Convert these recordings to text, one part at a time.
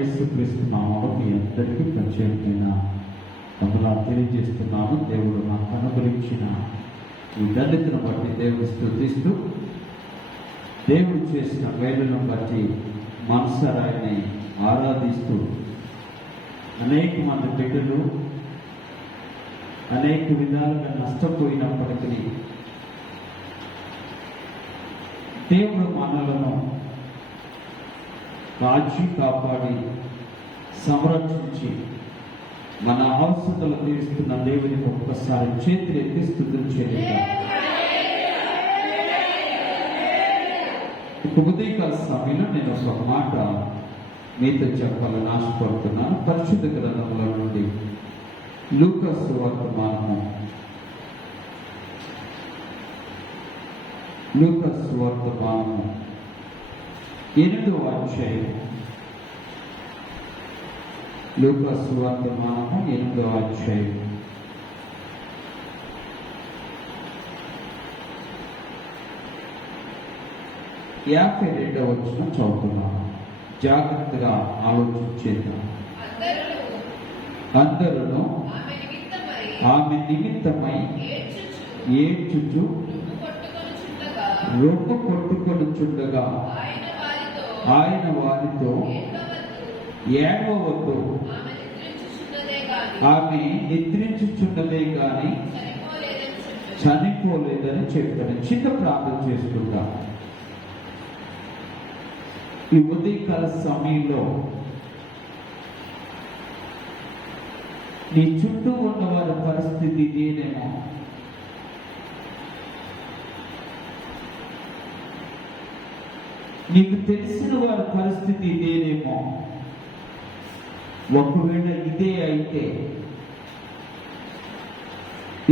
యేసుక్రీస్తు నామములో మీ అందరికీ ప్రత్యేకమైన వందనాలు తెలియజేస్తున్నాను. దేవుడు నాకు అనుగ్రహించిన ఈ దళితులను బట్టి దేవుడు స్తుతిస్తూ, దేవుడు చేసిన మేలును బట్టి మనసారాయని ఆరాధిస్తూ, అనేక మంది బిడ్డలు అనేక విధాలుగా నష్టపోయినప్పటికీ దేవుడు మనలను కాచి కాపాడి సంరక్షించి మన అవసరతలు తీరుస్తున్న దేవునికి ఒక్కసారి చేతులు ఎత్తి స్తుతులు చేద్దాం. ఉదయకాల సమయంలో నేను ఒక మాట మీతో చెప్పాలని ఆశపడుతున్నాను. పరిశుద్ధ గ్రంథముల నుండి లూకా సువార్తమానము 8వ అధ్యాయం. లూకా సువార్తమానము 8వ అధ్యాయం 52వ వచనం చదువుతున్నాను. జాగ్రత్తగా ఆలోచించేద్దాం. అందరూ ఆమె నిమిత్తమై ఏడ్చుచు రొమ్ము కొట్టుకొనుచుండగా ఆయన వారితో, ఏడవవద్దు, ఆమె నిద్రించుచున్నదే గాని చనిపోలేదని చెప్పాను. చిన్న ప్రార్థన చేసుకుంటా. ఈ ఉదయకాల సమయంలో నీ చుట్టూ ఉన్న వారి పరిస్థితి ఇదేనేమో. నీకు తెలిసిన వారి పరిస్థితి ఇదేనేమో. ఒకవేళ ఇదే అయితే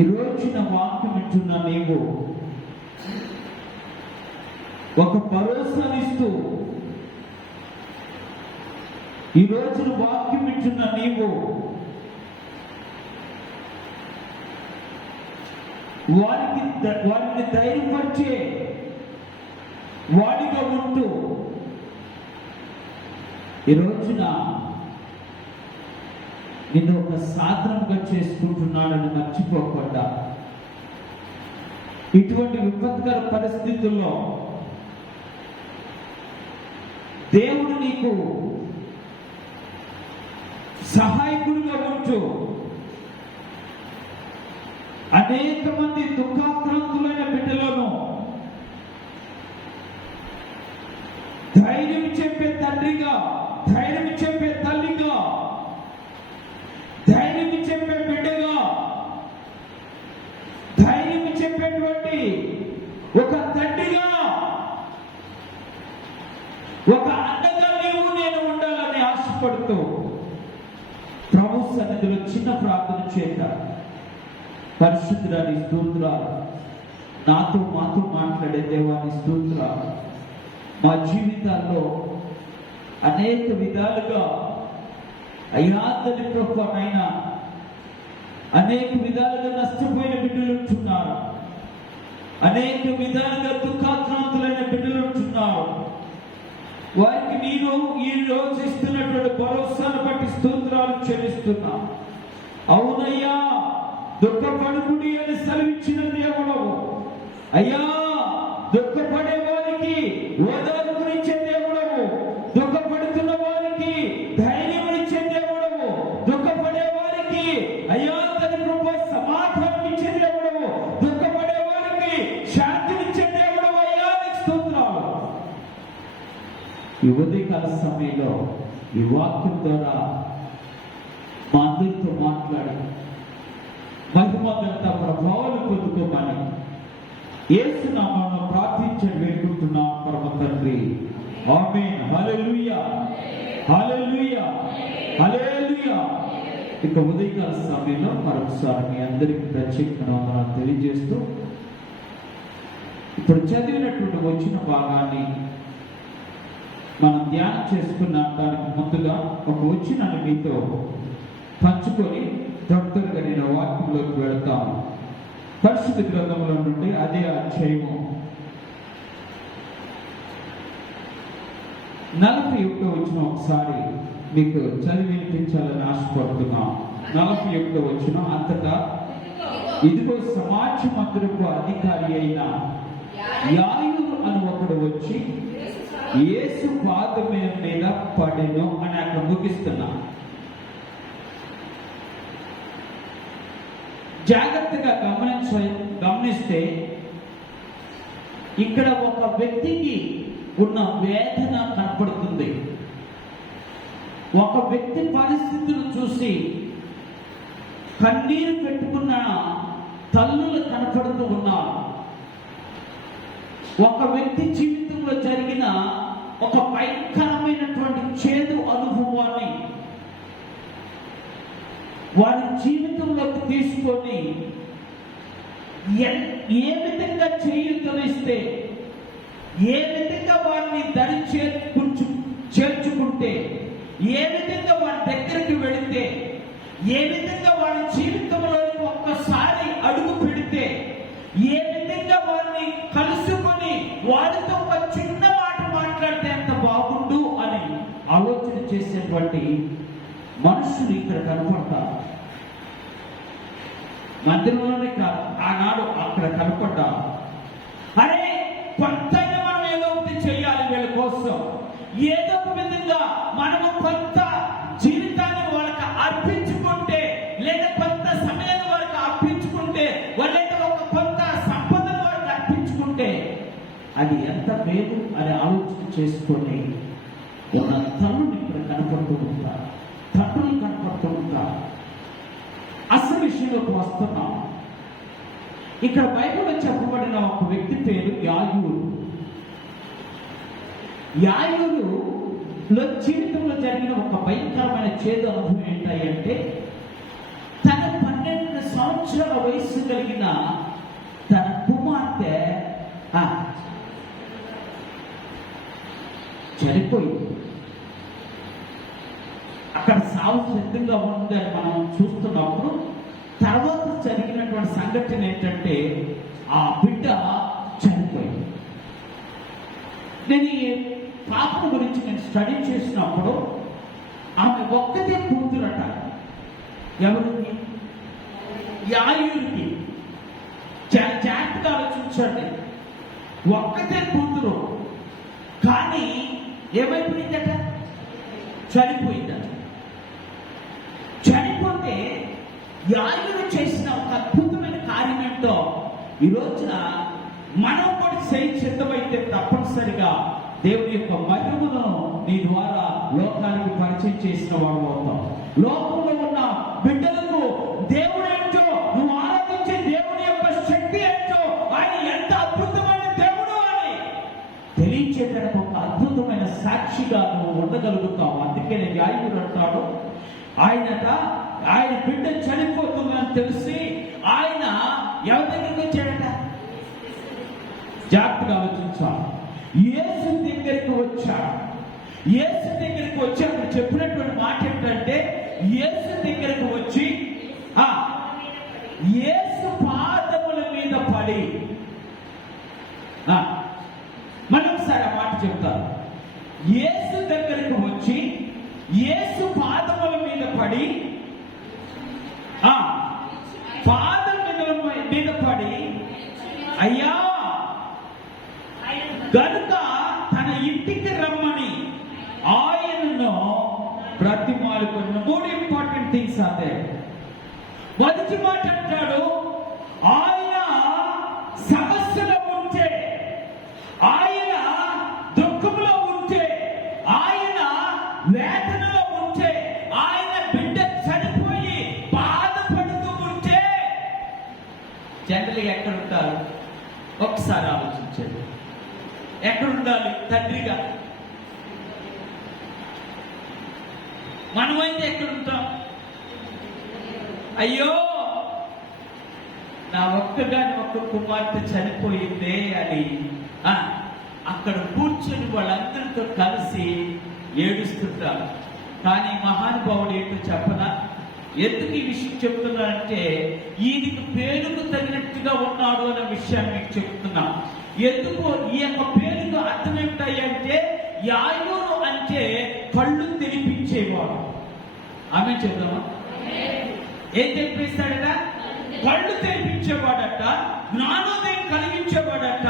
ఈ రోజున వాక్యం ఇచ్చున్న నీవు ఒక భరోసానిస్తూ, ఈ రోజున వాక్యం ఇచ్చున్న నీవు వారిని ధైర్యపరిచే వాడిగా ఉంటూ, ఈ రోజున నిన్ను ఒక సాధనంగా చేసుకుంటున్నాడని మర్చిపోకుండా, ఇటువంటి విపత్కర పరిస్థితుల్లో దేవుడు నీకు సహాయకుడిగా ఉంటూ, అనేక మంది దుఃఖాక్రాంతులైన బిడ్డలను ధైర్యం చెప్పే తండ్రిగా, ధైర్యం చెప్పే తల్లిగా, ధైర్యం చెప్పే బిడ్డగా, ధైర్యం చెప్పేటువంటి ఒక తండ్రిగా, ఒక అన్నగా నేను ఉండాలని ఆశపడుతూ ప్రభు సన్నిధిలో చిన్న ప్రార్థన చేద్దాం. పరిశుద్ధురాని స్తోత్రాలు, నాతో మాతో మాట్లాడే దేవాని స్తోత్రాలు. మా జీవితాల్లో అనేక విధాలుగా అయ్యాతని ప్రభావైనా అనేక విధాలుగా నష్టపోయిన బిడ్డలు ఉంటున్నారు. అనేక విధాలుగా దుఃఖాక్రాంతులైన బిడ్డలు ఉంటున్నారు. వారికి నేను ఈ రోజు ఇస్తున్నటువంటి భరోసాను బట్టి స్తోత్రాలు చెల్లిస్తున్నా. అవునయ్యా, దుఃఖపడుకుడి అని సెలవిచ్చిన దేవుడవు. అయ్యా, దుఃఖపడే వారికి ఓదార్పునిచ్చే దేవుడవు. దుఃఖపడుతున్న వారికి ధైర్యమునిచ్చే దేవుడవు. దుఃఖపడే వారికి అయ్యా తన కృప సమాధానం ఇచ్చే దేవుడవు. దుఃఖపడే వారికి శాంతినిచ్చే దేవుడవు. అయ్యా నీకు స్తోత్రాలు. ఈ ఉదయకాల సమయంలో ఈ వాక్యం ద్వారా మా అందరితో మాట్లాడి మహిమగంత ప్రభావాలు పొందుకోమని యేసు నామములో ప్రార్థించి వేడుకుంటున్నాం పరమ తండ్రి. ఆమేన్. హల్లెలూయా, హల్లెలూయా, హల్లెలూయా. ఇక ఉదయకాల సమయంలో మరొకసారి మీ అందరికీ ప్రత్యేకమైన వందనాలు తెలియజేస్తూ, ఇప్పుడు చదివినటువంటి వచ్చిన భాగాన్ని మనం ధ్యానం చేసుకున్న దానికి ముందుగా ఒక వచ్చినాన్ని మీతో పంచుకొని త్వరగా నేను వాక్యంలోకి వెళ్తాను. పరిశుద్ధ గ్రంథంలో నుండి అదే అధ్యాయము 41వ వచనం ఒకసారి మీకు చదివి వినిపించాలని ఆశపడుతున్నాం. 41వ వచనం, అంతటా ఇదిగో సమాజ మందిరపు అధికారి అయిన యాయూరు అని ఒకడు వచ్చి యేసు పాదముల మీద పడెను అని అక్కడ ముగిస్తున్నా. జాగ్రత్తగా గమనిస్తే ఇక్కడ ఒక వ్యక్తికి ఉన్న వేదన కనపడుతుంది. ఒక వ్యక్తి పరిస్థితులు చూసి కన్నీరు పెట్టుకున్న తల్లులు కనపడుతూ ఉన్నారు. ఒక వ్యక్తి జీవితంలో జరిగిన ఒక భయంకరమైనటువంటి చేదు అనుభవాన్ని వారి జీవితంలోకి తీసుకొని ఏ విధంగా చేయుతనిస్తే, ఏ విధంగా వారిని దరి చేర్చుకుంటే, ఏ విధంగా వారి దగ్గరికి వెళితే, ఏ విధంగా వారి జీవితంలో ఒక్కసారి అడుగు పెడితే, ఏ విధంగా వారిని కలుసుకొని వారితో ఒక చిన్న మాట మాట్లాడితే ఎంత బాగుండు అని ఆలోచన చేసేటువంటి మనుషులు ఇక్కడ కనపడతారు. మందిరంలోనే కాదు, ఆనాడు అక్కడ కనపడ్డారు. అరే కొంతైనా మనం ఏదో ఒకటి చేయాలి వీళ్ళ కోసం, ఏదో ఒక విధంగా మనము కొంత జీవితాన్ని వాళ్ళకి అర్పించుకుంటే, లేదా కొంత సమయాన్ని వాళ్ళకి అర్పించుకుంటే, లేదా ఒక కొంత సంపదను వాళ్ళకి అర్పించుకుంటే అది ఎంత మేలు అని ఆలోచన చేసుకొని ఉన్న తల్లులు ఇక్కడ కనపడుతూ ఉంటారు, తండ్రులు కనపడుతూ ఉంటారు. అసలు విషయంలోకి వస్తున్నాం. ఇక్కడ బైబిల్లో చెప్పబడిన ఒక వ్యక్తి పేరు యాయూరు. యాయూరులో జీవితంలో జరిగిన ఒక భయంకరమైన చేదు అనుభవం ఏంటంటే, తన 12 సంవత్సరాల వయస్సు కలిగిన తన కుమార్తె చనిపోయింది. అక్కడ సాగు సిద్ధంగా ఉందని మనం చూస్తున్నప్పుడు తర్వాత జరిగినటువంటి సంఘటన ఏంటంటే, ఆ బిడ్డ చనిపోయింది. నేను ఈ పాపం గురించి నేను స్టడీ చేసినప్పుడు ఆమె ఒక్కతే కూతురట. ఎవరికి? యాయూరుకి. జాగ్రత్తగా ఆలోచించండి, ఒక్కతే కూతురు. కానీ ఏమైపోయిందట? చనిపోయిందట. చనిపోతే యాయూరు చేసిన ఒక అద్భుతమైన కార్యం ఏంటో ఈ రోజున మనం కూడా సిద్ధమైతే తప్పనిసరిగా దేవుని యొక్క మహిమను నీ ద్వారా లోకానికి పరిచయం చేసిన వాడు అవుతాం. లోకంలో ఉన్న బిడ్డలకు దేవుడు ఏంటో, నువ్వు ఆరాధించే దేవుని యొక్క శక్తి ఏంటో, ఆయన ఎంత అద్భుతమైన దేవుడు అని తెలియచేయడానికి ఒక అద్భుతమైన సాక్షిగా నువ్వు ఉండగలుగుతావు. అందుకే నేను యాయూరు అంటాడు, ఆయన బిడ్డ చనిపోతుందని తెలిసి ఆయన ఎవరి దగ్గరికి వచ్చాడట? జాగ్రత్తగా ఆలోచించాలి. యేసు దగ్గరికి వచ్చాడు. యేసు దగ్గరికి వచ్చి అక్కడ చెప్పినటువంటి మాట ఏంటంటే, యేసు దగ్గరికి వచ్చి యేసు పాదముల మీద పడి, మరొకసారి ఆ మాట చెప్తారు. యేసు దగ్గరికి వచ్చి యేసు పాదముల మీద పడి, పాదం మీద పడి, అయ్యా గనుక తన ఇంటికి రమ్మని ఆయనను బ్రతిమాలుకున్న 3 ఇంపార్టెంట్ థింగ్స్ అదే. మొదటి మాట అంటాడు, ఆయన సమస్యలో ఉంటే, ఆయన దుఃఖంలో ఉంటే, ఆయన వేదనలో ఉంటే, ఆయన బిడ్డ చనిపోయి బాధపడుతూ ఉంటే జనరల్గా ఎక్కడ ఉంటారు? ఒకసారి ఆలోచించండి. ఎక్కడుండాలి? తండ్రిగా. మనమైతే ఎక్కడుంటాం? అయ్యో నా ఒక్క కుమార్తె చనిపోయిందే అని అక్కడ కూర్చొని వాళ్ళందరితో కలిసి ఏడుస్తుంటారు. కానీ మహానుభావుడు ఏంటో చెప్పనా? ఎందుకు ఈ విషయం చెప్తున్నానంటే, ఈయనకి పేరుకు తగినట్టుగా ఉన్నాడు అనే విషయాన్ని మీకు చెప్తున్నా. ఎందుకు ఈ యొక్క పేరుకు అర్థం ఏమిటంటే, యాయూరు అంటే అంటే కళ్ళు తెరిపించేవాడు. ఆమె చెప్దామా? ఏం తెరిపిస్తాడట? కళ్ళు తెరిపించేవాడట, జ్ఞానోదయం కలిగించేవాడట,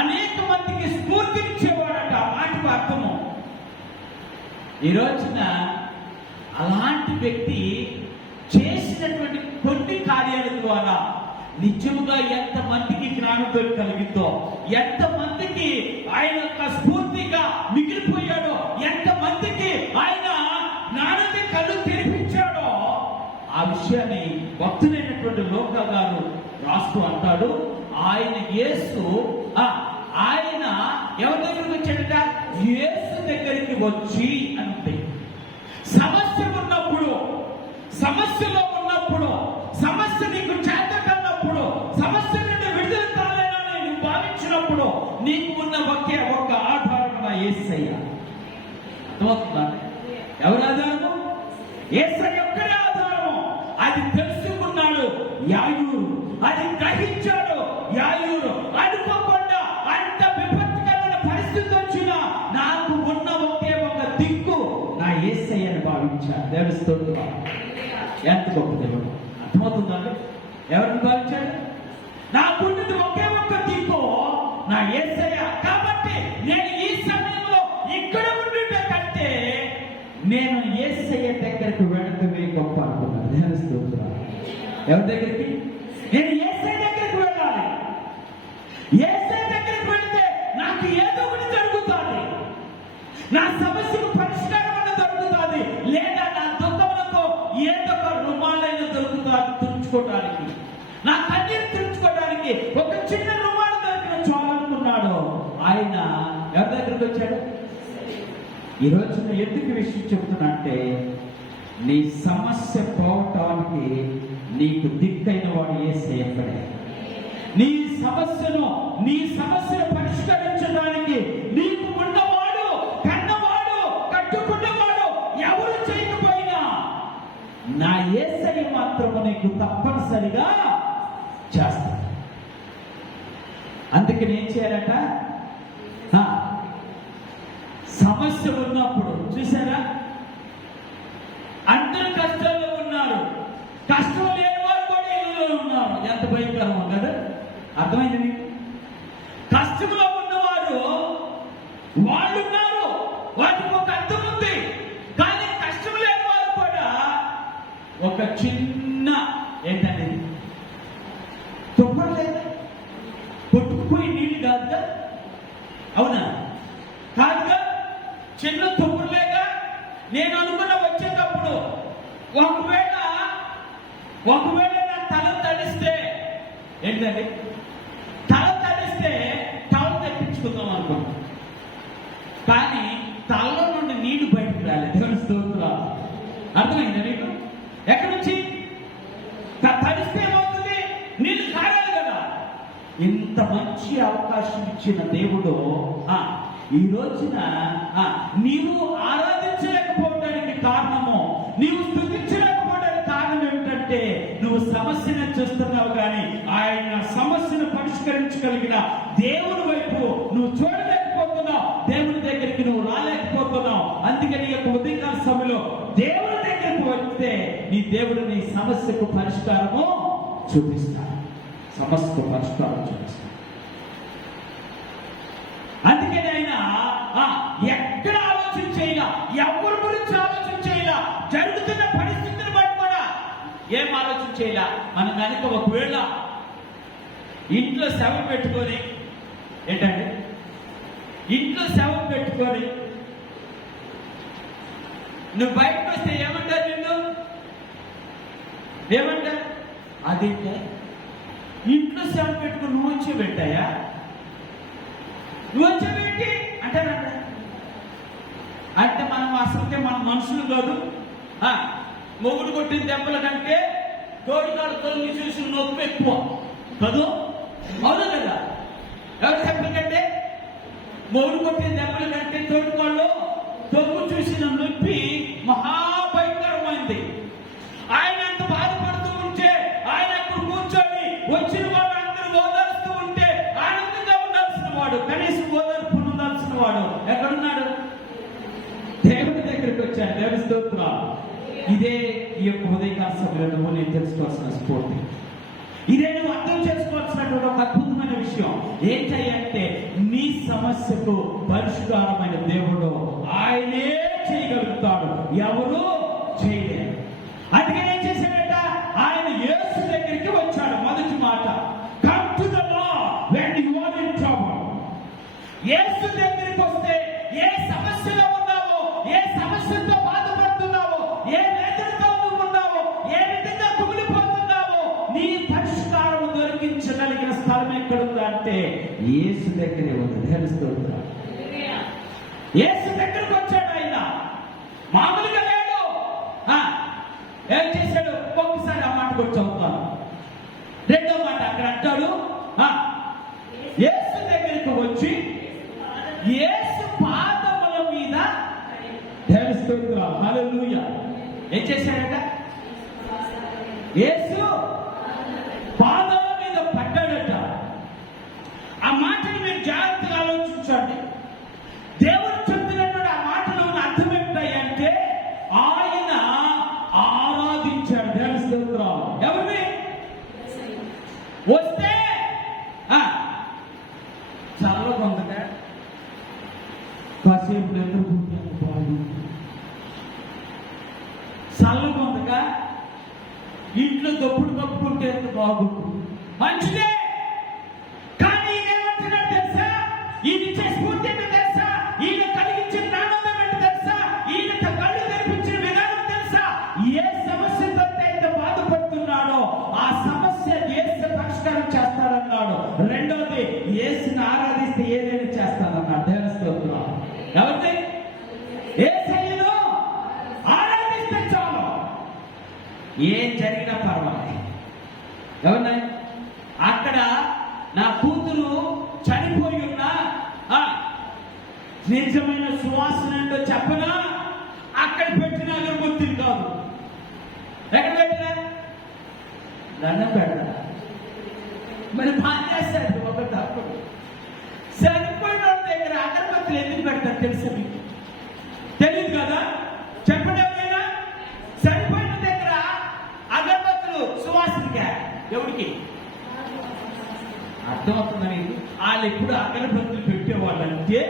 అనేక మందికి స్ఫూర్తినిచ్చేవాడట. వాటికి అర్థము ఈ రోజున అలాంటి వ్యక్తి చేసినటువంటి కొన్ని కార్యాల ద్వారా నిజముగా ఎంత మందికి జ్ఞానోదయం కలిగిందో, ఎంత మందికి ఆయన యొక్క స్ఫూర్తిగా మిగిలిపోయాడో, ఎంత మందికి ఆయన జ్ఞానాన్ని కళ్ళు తెరిపించాడో ఆ విషయాన్ని భక్తులైనటువంటి లోకా గారు రాస్తూ అంటాడు. ఆయన యేసు ఆయన ఎవరి దగ్గరికి వచ్చాడట? యేసు దగ్గరికి వచ్చి అంటే సమస్య ఉన్నప్పుడు, సమస్యలో ఉన్నప్పుడు, సమస్య నీకు చేత కన్నప్పుడు, సమస్య నుండి విడుదల కాలేనని నువ్వు భావించినప్పుడు నీకు ఉన్న ఒకే ఒక్క ఆధారం నా యేసయ్య. అర్థమవుతుందా? ఎవరి ఆధారము? యేసయ్య ఒక్కడే ఆధారము. అది తెలుసుకున్నాడు యాయూరు, అది గ్రహించాడు యాయూరు. అనుకోకుండా అంత విపత్కరమైన పరిస్థితి వచ్చినా నాకు ఉన్న ఒకే ఒక దిక్కు నా యేసయ్య అని భావించాడు. దేవుని స్తోత్రం. ఎంత గొప్ప దేవుడు! అర్థమవుతుందా? ఎవరిని భావించాడు? నాకున్నది ఒకే ఒక్క దిక్కు నా యేసయ్య. కాబట్టి నేను ఈ సమయంలో ఇక్కడ ఉండుట కంటే నేను యేసయ్య దగ్గరికి వెళుతూనే గొప్ప అనుకున్నాను. దేవుని స్తోత్రం. ఎవరి దగ్గరికి? నేను యేసయ్య దగ్గరికి వెళ్ళాలి. యేసయ్య దగ్గరికి వెళితే నాకు ఏదో ఒకటి జరుగుతుంది. నా సమస్యకు పరిష్కారం అన్న దొరుకుతుంది, లేదా నా దుఃఖములతో ఏదో ఒక రుమాలైన దొరుకుతుంది తుడుచుకోవడానికి, నా కన్నీరు తుడుచుకోవడానికి ఒక చిన్న రుమాలు దగ్గర చాలనుకున్నాడు. ఆయన ఎవరి దగ్గరికి వచ్చాడు? ఈ రోజున ఎందుకు విషయం చెప్తున్నా అంటే, నీ సమస్య పోవటానికి నీకు దిక్కైన వాడు యేసయ్యే. నీ సమస్యను పరిష్కరించడానికి నీకు ఉన్నవాడు, కన్నవాడు, కట్టుకున్నవాడు ఎవరు చేయకపోయినా నా యేసయ్య మాత్రము నీకు తప్పనిసరిగా చేస్తాడు. అందుకని ఏం చేయాలట? సమస్య ఉన్నప్పుడు చూసారా, అందరు కష్టాల్లో ఉన్నారు, కష్టం లేని వారు కూడా ఇల్లులో ఉన్నారు. ఎంత భయంకరమో కదా! అర్థమైంది మీకు? కష్టంలో ఉన్నవారు వాళ్ళున్నారు, వాటికి ఒక అర్థం ఉంది. కానీ కష్టం లేని వారు కూడా ఒక చిన్న ఏంటండి తుప్పరు లేదా, కొట్టుకుపోయి నీళ్ళు కాదుగా, అవునా? కాదుగా, చిన్న తుప్పరు లేక నేను అనుకున్న వచ్చేటప్పుడు ఒకవేళ నా తల తడిస్తే ఏంటండి, తల తడిస్తే టవల్ తెప్పించుకుందాం అనుకున్నాం. కానీ తలలో నుండి నీళ్లు బయటకు రాలేదు. దేవుని స్తోత్రం. అర్థమైందా మీకు? ఎక్కడి నుంచి తడిస్తే ఏమవుతుంది? నీళ్లు కారాలి కదా. ఇంత మంచి అవకాశం ఇచ్చిన దేవుడు ఈ రోజున నీవు ఆరాధించలేకపోవడానికి కారణము, నీవు స్తుతించలేకపోవడానికి కారణం ఏమిటంటే నువ్వు సమస్యను చూస్తున్నావు, కానీ ఆయన సమస్యను పరిష్కరించగలిగిన దేవుని వైపు నువ్వు చూడలేకపోతున్నావు, దేవుని దగ్గరికి నువ్వు రాలేకపోతున్నావు. అందుకని ఈ యొక్క ఉదయకాల సమయంలో దేవుని దగ్గరికి వస్తే నీ దేవుడు నీ సమస్యకు పరిష్కారము చూపిస్తాడు. సమస్యకు పరిష్కారం చూపిస్తాడు. అందుకని ఆయన ఎక్కడ ఆలోచన చేయాల, ఎవరి గురించి ఆలోచన చేయాల, జరుగుతున్న పరిస్థితిని బట్టి కూడా ఏం ఆలోచన చేయాల. మనం కనుక ఒకవేళ ఇంట్లో శవం పెట్టుకొని, ఏంటంటే ఇంట్లో శవం పెట్టుకొని నువ్వు బయటకు వస్తే ఏమంటారు? నిన్ను ఏమంటారు? అదేంటే ఇంట్లో శవం పెట్టుకుని నువ్వు వచ్చి పెట్టాయా, నువ్వు వచ్చేవేంటి అంటారంట. అంటే మనం అసలుకే మన మనుషులు కాదు. మొగుడు కొట్టిన దెబ్బల కంటే తోడుకాడు తొలగి చూసిన నొప్పి ఎక్కువ కదూ, అవును కదా? ఎవరి దెబ్బల కంటే, మొగుడు కొట్టిన దెబ్బల కంటే తోడుకాళ్ళు తొక్కు చూసిన నొప్పి మహాభయంకరమైంది. ఆయన అంత బాధపడుతూ ఉంటే, ఆయన అక్కడ కూర్చొని వచ్చిన వాడు అందరూ ఓదార్స్తూ ఉంటే ఆనందంగా ఉండాల్సిన వాడు, కనీసం ఓదార్పు ఉండాల్సిన వాడు ఎక్కడున్నాడు? దేవుని దగ్గరికి వచ్చాను. దేవుని స్తోత్రాలు. ఇదే ఈ యొక్క ఉదయకాల సమయంలో నువ్వు నేను తెలుసుకోవాల్సిన స్ఫూర్తి. ఇదే నువ్వు అర్థం చేసుకోవాల్సినటువంటి ఒక అద్భుతమైన విషయం ఏంటంటే నీ సమస్యకు పరిష్కారమైన దేవుడు ఆయనే చేయగలుగుతాడు, ఎవరు చేయలేరు. అందుకే ఏం చేశాడట, ఆయన యేసు దగ్గరికి వచ్చాడు. మొదటి మాట, come to the Lord when you are in trouble. Yesu దగ్గరికి వస్తే ఏ సమస్యలో ఉన్నావో, ఏ సమస్యతో బాధపడుతున్నావో, ఏ వేదనతో ఉన్నావో, ఏ విధంగా కుమిలిపోతున్నావో, నీ పరిష్కారం దొరికించగలిగిన స్థలం ఎక్కడుందంటే యేసు దగ్గరే ఉంది. తెలుస్తుందా? యేసు దగ్గరకు వచ్చాడు. ఆయన మామూలుగా లేడు. ఏం చేశాడు? ఒక్కసారి ఆ మాట కూడా చదువుతాను. రెండో మాట అక్కడ అంటాడు, యేసు దగ్గరికి వచ్చి యేసు పాదముల మీద తెలుస్తుందా? హల్లెలూయా. ఏం చేశాడట? యేసు పాదాల మీద పడ్డాడట. ఆ మాటని మీరు జాగ్రత్తగా ఆలోచించండి. దేవుడు చెప్తున్నటువంటి ఆ మాటలో ఉన్న అర్థం ఏంటంటే ఆయన ఆరాధించాడు. తెలుస్తుందా? ఎవరిని వస్తే చాలా కొందగా కాసేపు నిద్రపోతాను బాగు, చల్లగొందగా ఇంట్లో దొప్పుడు కప్పుకుంటే ఎంత బాగుంటుంది, మంచిదే. కానీ ఈయన ఏమంటున్నాడు తెలుసా? ఈయన ఇచ్చే స్ఫూర్తి ఏంటో తెలుసా? ఈయన కలిగించిన ఆనందం ఏంటో తెలుసా? ఈయన కళ్ళు తెరిపించిన విధానం తెలుసా? ఏ సమస్యతో అయితే బాధపడుతున్నాడో ఆ సమస్య యేసు పరిష్కారం చేస్తాడన్నాడు. రెండోది, యేసుని ఆరాధిస్తే ఏదైనా చేస్తాడన్నాడు. దేవుని స్తోత్రం. ఎవరిని? యేసయ్యను ఆరాధిస్తే చాలు, ఏం జరిగినా పర్వాలేదు. ఎవరిని? అక్కడ నా కూతురు చనిపోయి ఉన్నా నిజమైన సువాసన ఏంటో చెప్పనా? అక్కడ పెట్టిన అగరబత్తిని కాదు. ఎక్కడ పెట్టినా? దండం పెడతా. మరి బాగా చేస్తాడు ఒక తప్పుడు. చనిపోయిన వాళ్ళ దగ్గర అగరబత్తులు ఎందుకు పెడతారు తెలుసా మీకు? తెలియదు కదా? చెప్పండి ఎవరైనా. చనిపోయిన దగ్గర అగరబత్తులు సువాసనగా ఎవరికి అర్థమవుతుందని వాళ్ళు ఎప్పుడు అగరబత్తులు పెట్టేవాళ్ళంటే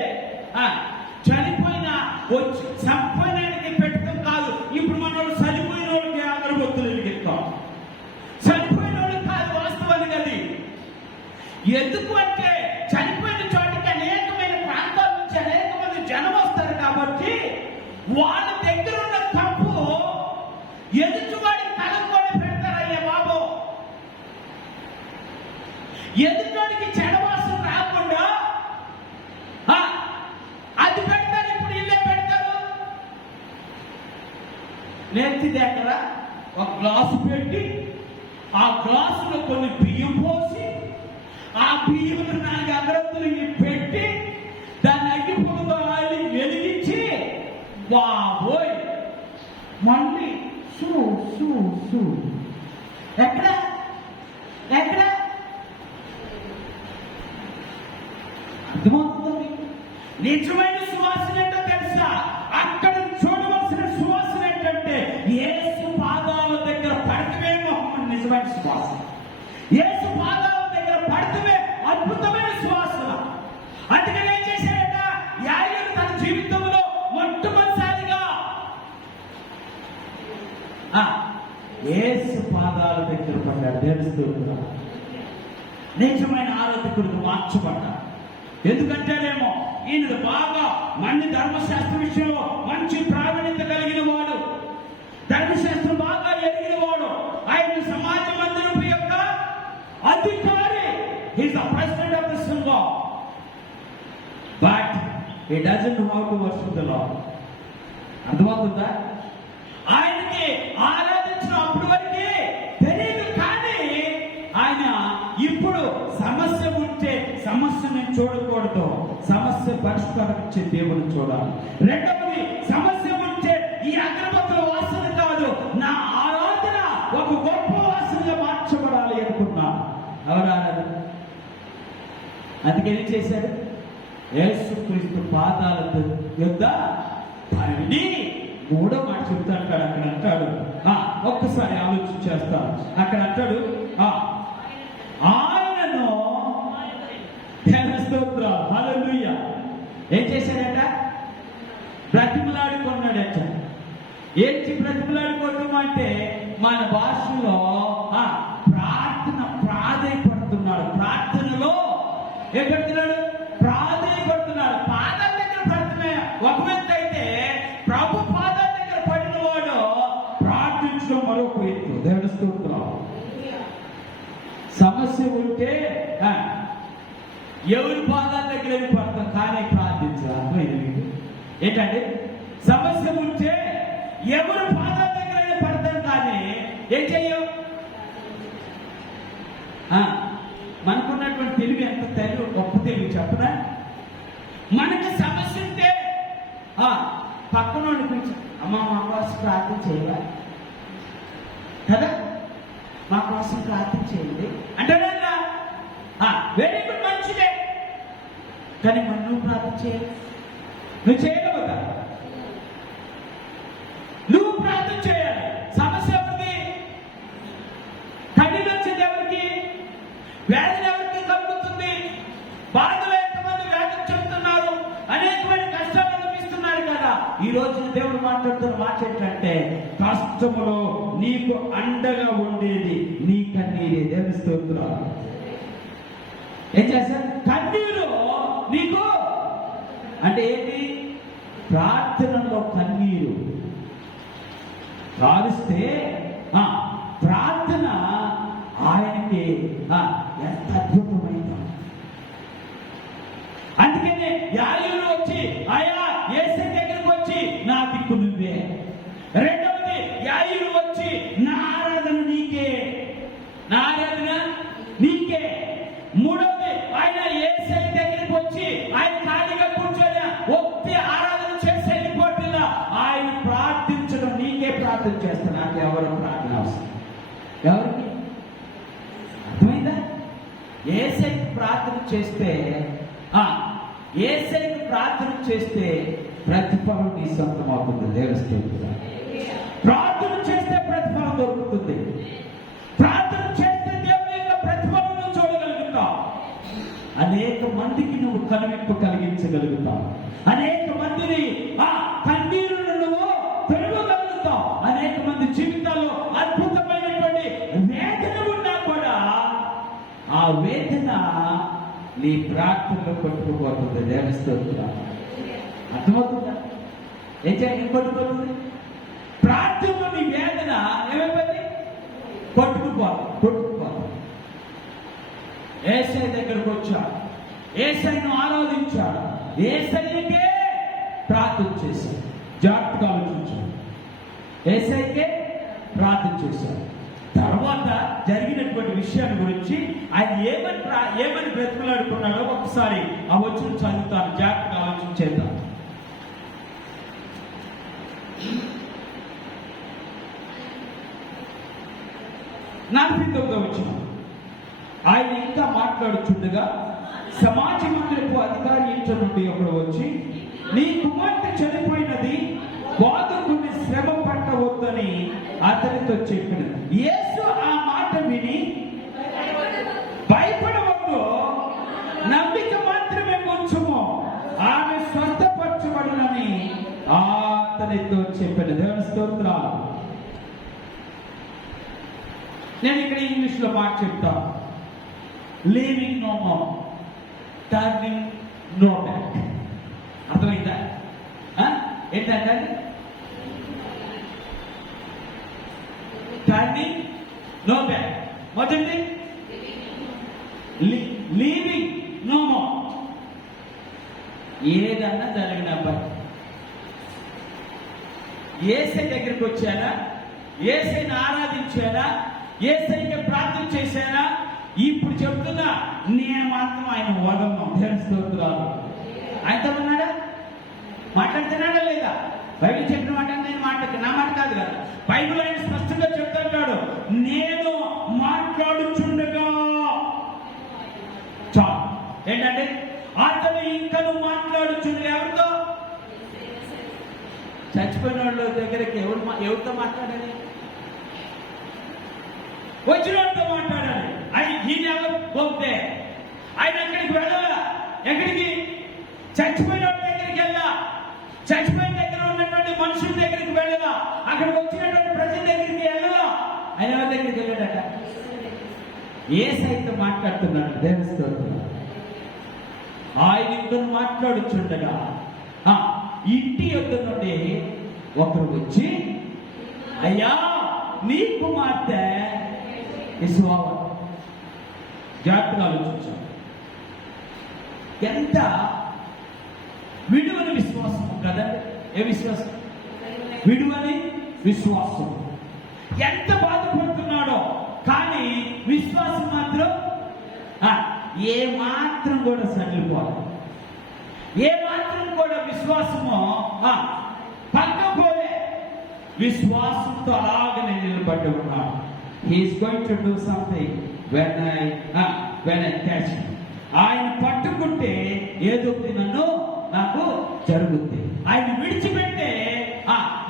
చనిపోయిన వచ్చి చనిపోయినానికి పెట్టడం కాదు. ఇప్పుడు మన వాళ్ళు చనిపోయిన వాళ్ళకి అగరబత్తులు వెలిగిస్తాం. చనిపోయిన వాళ్ళకి కాదు వాస్తవానికి అది. ఎందుకు అంటే చనిపోయిన చోటకి అనేకమైన ప్రాంతాల నుంచి అనేక మంది జనం వస్తారు కాబట్టి వాళ్ళ దగ్గర ఉన్న తప్పు ఎదుటివాడికి తలంకొని పెడతారయ్యా బాబు. ఎదుటివాడికి చెడవాసన రాకుండా అది పెడతారు. ఇప్పుడు ఇల్లే పెడతారు. నేర్చి దగ్గర ఒక గ్లాసు పెట్టి ఆ గ్లాసులో కొన్ని బియ్యం పోసి ఆ బియ్యం 4 అగరత్తులు పెట్టి దాన్ని అగ్గి పొగతో వెలిగించి బాబోయ్ మళ్ళీ సూ సూ సూ. ఎక్కడ ఎక్కడ అర్థమవుతుంది? నిజమైన సువాసన ఏంటో తెలుసా? అక్కడ చూడవలసిన సువాసన ఏంటంటే యేసు పాదాల దగ్గర పడితేమో నిజమైన సువాసన. యేసు పాదాల దగ్గర పడితే అద్భుతమైన సువాసన. అందుకని ఏం చేశాడట? యాయేలు తన జీవితంలో మొట్టమొదటిసారిగా యేసు పాదాల దగ్గర పడ్డాడు. తెలుస్తూ నిజమైన ఆరాధకుడికి మార్చబడ్డాడు. ఎందుకంటేనేమో ఈయన బాగా మంది ధర్మశాస్త్ర విషయంలో మంచి ప్రావీణ్యత కలిగిన వాడు, ధర్మశాస్త్రం బాగా ఎరిగిన వాడు, ఆయన సమాజ మందిరపు యొక్క అధికారి. He's the president of the synagogue, but he doesn't know how to worship the Lord. అర్థమవుతుందా? ఆయనకి ఆరాధించిన అప్పుడు వరకే తెలియదు. కానీ ఆయన ఇప్పుడు సమస్య ఉంటే సమస్యను చూడకూడదు, సమస్య పరిష్కరించే దేవుని చూడాలి. రెండవది, సమస్య ఉంటే ఈ అగరబత్తుల వాసన కాదు, నా ఆరాధన ఒక గొప్ప వాసనగా మార్చబడాలి అనుకున్నాను. ఎవరు ఆరాధన? అందుకే ఏం చేశాడు? యేసుక్రీస్తు పాదాల యొద్ద మాటను విని మూడో మాట చెప్తా అంటాడు. అక్కడ అంటాడు, ఒక్కసారి ఆలోచించేస్తాను. అక్కడ అంటాడు, ఆయనను స్తోత్రాలు హల్లెలూయా ఏం చేశాడట? బ్రతిమలాడుకున్నాడట. ఏంటి బ్రతిమలాడుకోవడం అంటే మన భాషలో ప్రాధేయపడుతున్నాడు. ప్రార్థనలో ఏం పెడుతున్నాడు? ప్రాధేయపడుతున్నాడు. పాదాల దగ్గర పడుతున్నాయి ఒక వ్యక్తి అయితే, ప్రభు పాదాల దగ్గర పడిన వాడు ప్రార్థించడం మరొక ఎత్తు. దేవుని స్తోత్రం. సమస్య ఉంటే ఎవరి పాదాల దగ్గర పడతాం కానీ ప్రార్థించాలి. అర్థమైంది ఏంటంటే, సమస్య ఉంటే ఎవరు పాదాల దగ్గర పడతాం కానీ ఏం చెయ్యవు. మనకున్నటువంటి తెలివి ఎంత తెలివి, గొప్ప తెలివి చెప్పరా? మనకి సమస్య ఉంటే పక్కన గురించి అమ్మ మా కోసం ప్రార్థన చేయాలి కదా, మా కోసం ప్రార్థన చేయండి అంటారా? వెరీ గుడ్, మంచిదే. కానీ మనం నువ్వు ప్రార్థన చేయాలి. నువ్వు చేయగలుగుతా, నువ్వు ప్రార్థన చేయాలి. సమస్య ఎవరిది? కన్నీళ్ళు వచ్చేది ఎవరికి? వ్యాధి ఎవరికి కలుగుతుంది? బాధలు ఎంతమంది వ్యాధులు చెబుతున్నారు, అనేకమైన కష్టాలు అనిపిస్తున్నారు కదా. ఈ రోజు దేవుడు మాట్లాడుతున్న మాట ఏంటంటే, కష్టములో నీకు అండగా ఉండేది నీ కన్నీరే. దేవుని స్తోత్రాలు. ఏం చేస్తారు? కన్నీరు నీకు అంటే ఏంటి? ప్రార్థనలో కన్నీరు కాలిస్తే ప్రార్థన ఆయనకి ఎంత అద్భుతమైందో. అందుకనే యాయులు వచ్చి ఆయా యేసు దగ్గరకు వచ్చి నా దిక్కు నువ్వే. రెండవది యాయులు వచ్చి నా ఆరాధన నీకే, నా ఆరాధన నీకే. మూడవది ఆయన యేసు దగ్గరికి వచ్చి ఆయన ఖాళీగా కూర్చొని ఒత్తి ఆరాధన చేసి వెళ్ళిపోతుందా, ఆయన ప్రార్థించడం నీకే. ప్రార్థన చేస్తా, నాకు ఎవరు ప్రార్థన అవసరం? ఎవరికి? అర్థమైందా? యేసయ్యకి ప్రార్థన చేస్తే యేసయ్యకి ప్రార్థన చేస్తే ప్రతిఫలం నీ సొంతం అవుతుంది. దేవస్థానం ప్రార్థన చేస్తే ప్రతిఫలం దొరుకుతుంది. ప్రార్థన చేస్తే దేవుని యొక్క ప్రతిఫలం నువ్వు చూడగలుగుతావు. అనేక మందికి నువ్వు కనువిప్పు కలిగించగలుగుతావు. అనేక మందిని కన్నీరును నువ్వు తొలగగలుగుతావు. అనేక మంది జీవితాల్లో అద్భుతమైనటువంటి వేదన ఉన్నా కూడా ఆ వేదన నీ ప్రార్థనలో కొట్టుకుపోతుంది. దేవస్థానం అర్థమవుతుందా? ఏం కొట్టుకుపోతుంది? ప్రార్థనలో నీ వేదన ఏమైపోయింది? కొట్టుకుపోతుంది. యేసయ్య దగ్గరకు వచ్చాడు, యేసయ్యను ఆరాధించాడు, యేసయ్యకే ప్రార్థన చేశాడు. జాగ్రత్తగా ఆలోచించాడు. యేసయ్యకే ప్రార్థన చేశాడు. తర్వాత జరిగినటువంటి విషయాన్ని గురించి ఆయన ఏమని బ్రతిమలాడుకున్నాడో ఒకసారి ఆ వచ్చిన చదువుతాను. జాగ్రత్తగా ఆలోచించేద్దాం. 49వ వచనం. ఆయన ఇంకా మాట్లాడుచుండగా సమాజ మందిరపు అధికారి ఇంటి నుండి ఒకడు వచ్చి, నీ కుమార్తె చనిపోయినది, బాధకుని శ్రమ పట్టవద్దని అతనితో చెప్పినది. యేసు ఆ మాట విని, భయపడవద్దు, నమ్మిక మాత్రమే ఉంచుము, ఆమె స్వస్థపరచబడునని అతనితో చెప్పిన. దేవుని స్తోత్రాలు. నేను ఇక్కడ ఇంగ్లీష్ లో మాట చెప్తాను. Leaving no more, turning no back. అర్థమైందా? ఏంటంటే టర్నింగ్ నో బ్యాక్. మొదటి లీవింగ్ నో మోర్. ఏదన్నా జరిగినప్పుడు యేసయ్య దగ్గరికి వచ్చానా, యేసయ్యని ఆరాధించానా, యేసయ్యకి ప్రార్థన చేశానా? ఇప్పుడు చెప్తున్నా, నేను మాత్రం ఆయన వదలను. దేవుని స్తోత్రాలు. ఆయనతో ఉన్నాడా? మాట్లాడుతున్నాడా లేదా? బైబిల్ చెప్పిన మాట నేను నా మాట కాదు కదా. బైబిల్ ఆయన స్పష్టంగా చెప్తుంటాడు, నేను మాట్లాడుచుండగా చాలు. ఏంటంటే అతను ఇంకను మాట్లాడుచుండగా ఎవరితో? చచ్చిపోయిన వాళ్ళ దగ్గరికి ఎవరితో మాట్లాడాలి? వచ్చిన వాళ్ళతో మాట్లాడాలి. ఈయన ఎవరు పోతే ఆయన ఎక్కడికి వెళ్ళాలా? ఎక్కడికి? చచ్చిపోయిన వాళ్ళ దగ్గరికి వెళ్ళా. చచ్చిపోయిన దగ్గర ఉన్నటువంటి మనుషుల దగ్గరికి వెళ్ళదా? అక్కడికి వచ్చినటువంటి ప్రజల దగ్గరికి వెళ్ళదా? ఆయన ఎవరి దగ్గరికి వెళ్ళాడట? యేసయ్యతో మాట్లాడుతున్నాడు. దేవుని స్తోత్రం. ఆయన ఇద్దరు మాట్లాడుచుండగా ఇంటి యొద్ద నుండి ఒకరు వచ్చి, అయ్యా నీ కుమార్తె విశ్వాసం. జాగ్రత్తగా ఆలోచించాం. ఎంత విడువని విశ్వాసం కదండి. ఏ విశ్వాసం? విడువని విశ్వాసం. ఎంత బాధపడుతున్నాడో, కానీ విశ్వాసం మాత్రం ఏ మాత్రం కూడా సరిపోవాలి. ఏ మాత్రం కూడా విశ్వాసము పక్కపోలే. విశ్వాసంతో అలాగనే నిలబడి ఉన్నాడు. He is going to do something when I catch. ఆయన పట్టుకుంటే ఏదో నాకు జరుగుతుంది. ఆయన విడిచిపెట్టే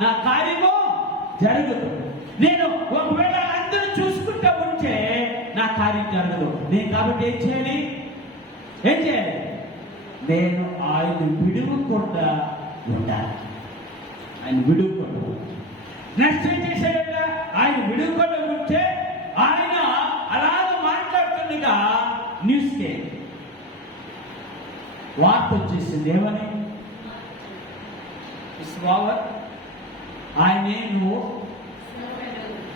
నా కార్యము జరుగుతుంది. నేను ఒకవేళ అందరూ చూసుకుంటా ఉంటే నా కార్యం జరగదు. నేను కాబట్టి ఏం చేయాలి? నేను ఆయన విడువకుండా ఉండాలి. ఆయన విడువకుండా. నెక్స్ట్ ఏం చేశాడట? ఆయన విడువకుండా ఉంటే ఆయన అలాగ మాట్లాడుతుండగా న్యూస్కే వార్త వచ్చేసింది. ఏమని? ఆయనే నువ్వు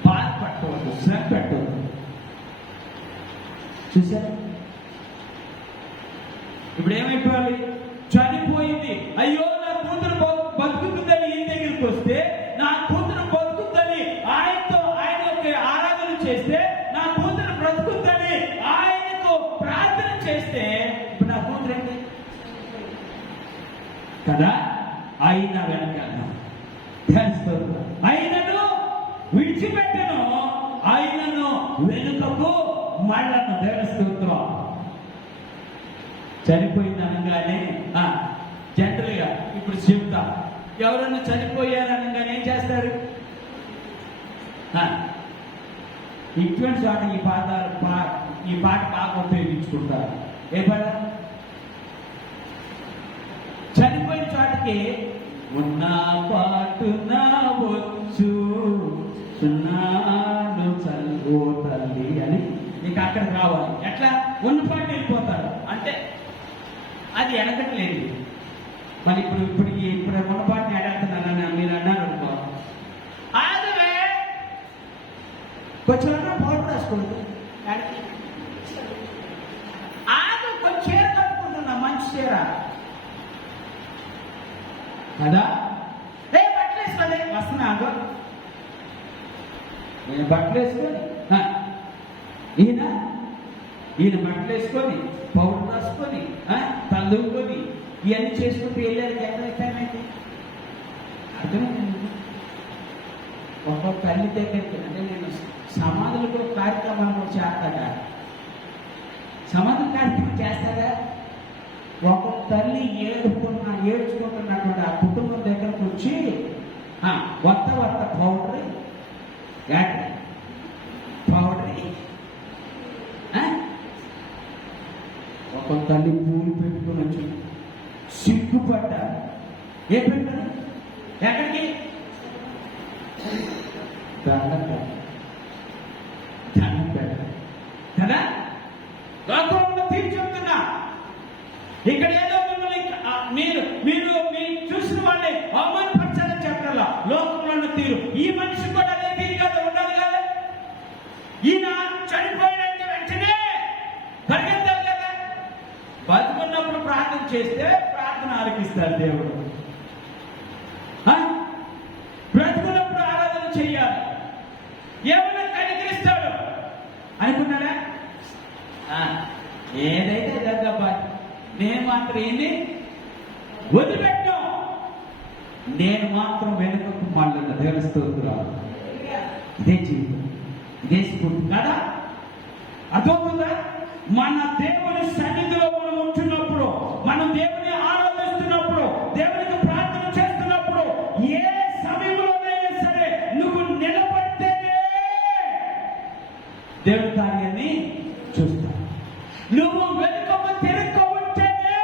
బాధపడవద్దు, శ్రమ పెట్టవద్దు. చూసారు? ఇప్పుడు ఏమైపోవాలి? చనిపోయింది. అయ్యో నా కూతురు బతుకుతుందని ఈ దగ్గరికి వస్తే, నా కూతురు బతుకుతుందని ఆయనతో ఆయన ఆరాధన చేస్తే, నా కూతురు బ్రతుకుతుందని ఆయనకు ప్రార్థన చేస్తే, ఇప్పుడు నా కూతురు ఏంటి కదా? ఆయన వెనకాల ఆయనను విడిచిపెట్టను, ఆయనను వెనుకకు మళ్ళను. దేవస్తోత్రం. చనిపోయింది అనగానే జనరల్ గా ఇప్పుడు చెప్తా, ఎవరన్నా చనిపోయారనగానే ఏం చేస్తారు? ఇటువంటి చోట ఈ పాట బాగా ఉపయోగించుకుంటారు. ఏ పాట? చనిపోయిన చోటకి ఉన్న పాటున వచ్చు సున్నాను చల్వో తల్లి అని నీకు అక్కడికి రావాలి. ఎట్లా? ఉన్న పాట వెళ్ళిపోతారు అంటే అది ఎడగట్లేదు. మరి ఇప్పుడు ఉన్న పాటని ఎడగతున్నానని మీరు అన్నారు అనుకో, ఆగవే కొంచెం పౌడర్ రాసుకోండి. ఆగు, కొంచెం చీర కట్టుకుంటున్నా, మంచి చీర కదా. బట్టలు వేసుకోలే వస్తున్నా. నేను బట్టలు వేసుకొని ఈయన బట్టలు వేసుకొని పౌడర్ రాసుకొని తల్లుకొని ఇవన్నీ చేసుకుంటూ వెళ్ళారు. ఎక్కడ టైమైతే అర్థమైంది. ఒక్కొక్క తల్లి దగ్గరికి అంటే నేను సమాధులు కూడా కార్యక్రమాలు కూడా చేస్తాగా, సమాధుల కార్యక్రమం చేస్తాగా. ఒక్కొక్క తల్లి ఏడ్చుకుంటున్నటువంటి ఆ కుటుంబం దగ్గరకు వచ్చి వత్త పౌడర్ ఒక్కొక్క తల్లి పూలు పెట్టుకుని వచ్చి సిగ్గుపడ్డారు. ఏ పెట్టారు? ఎక్కడికి? దండం పెట్టారు కదా. లోకంలో తీర్చి చెప్తున్నా, ఇక్కడ ఏదో మీరు చూసిన వాళ్ళే అవమానపరచాలని చెప్పాలా? లోకంలో ఉన్న తీరు ఈ మనిషి కూడా అదే తీరు కదా ఉండాలి కదా. ఈయన చనిపోయినంటే వెంటనే పరిగెత్తాలి కదా. బతుకున్నప్పుడు ప్రార్థన చేస్తే ప్రార్థన ఆలకిస్తాడు దేవుడు. బ్రతుకున్నప్పుడు ఆరాధన చెయ్యాలి. ఏమన్నా కనికరిస్తాడు అనుకున్నాడా? ఏదైతే దగ్గబ్బా, నేను మాత్రం ఏంది వదిలిపెట్టాం, నేను మాత్రం వెనుకకు మళ్ళీ దేవస్తోత్రాలు. ఇదే జీవితం, ఇదే స్ఫూర్తి కదా. అర్థమవుతుందా? మన దేవుని సన్నిధిలో మనం ఉంటున్నప్పుడు, మనం దేవుని ఆరాధిస్తున్నప్పుడు, దేవునికి ప్రార్థన చేస్తున్నప్పుడు ఏ దేవుని కార్యాన్ని చూస్తావు. నువ్వు వెనుకమ్మ తిరక్క ఉంటేనే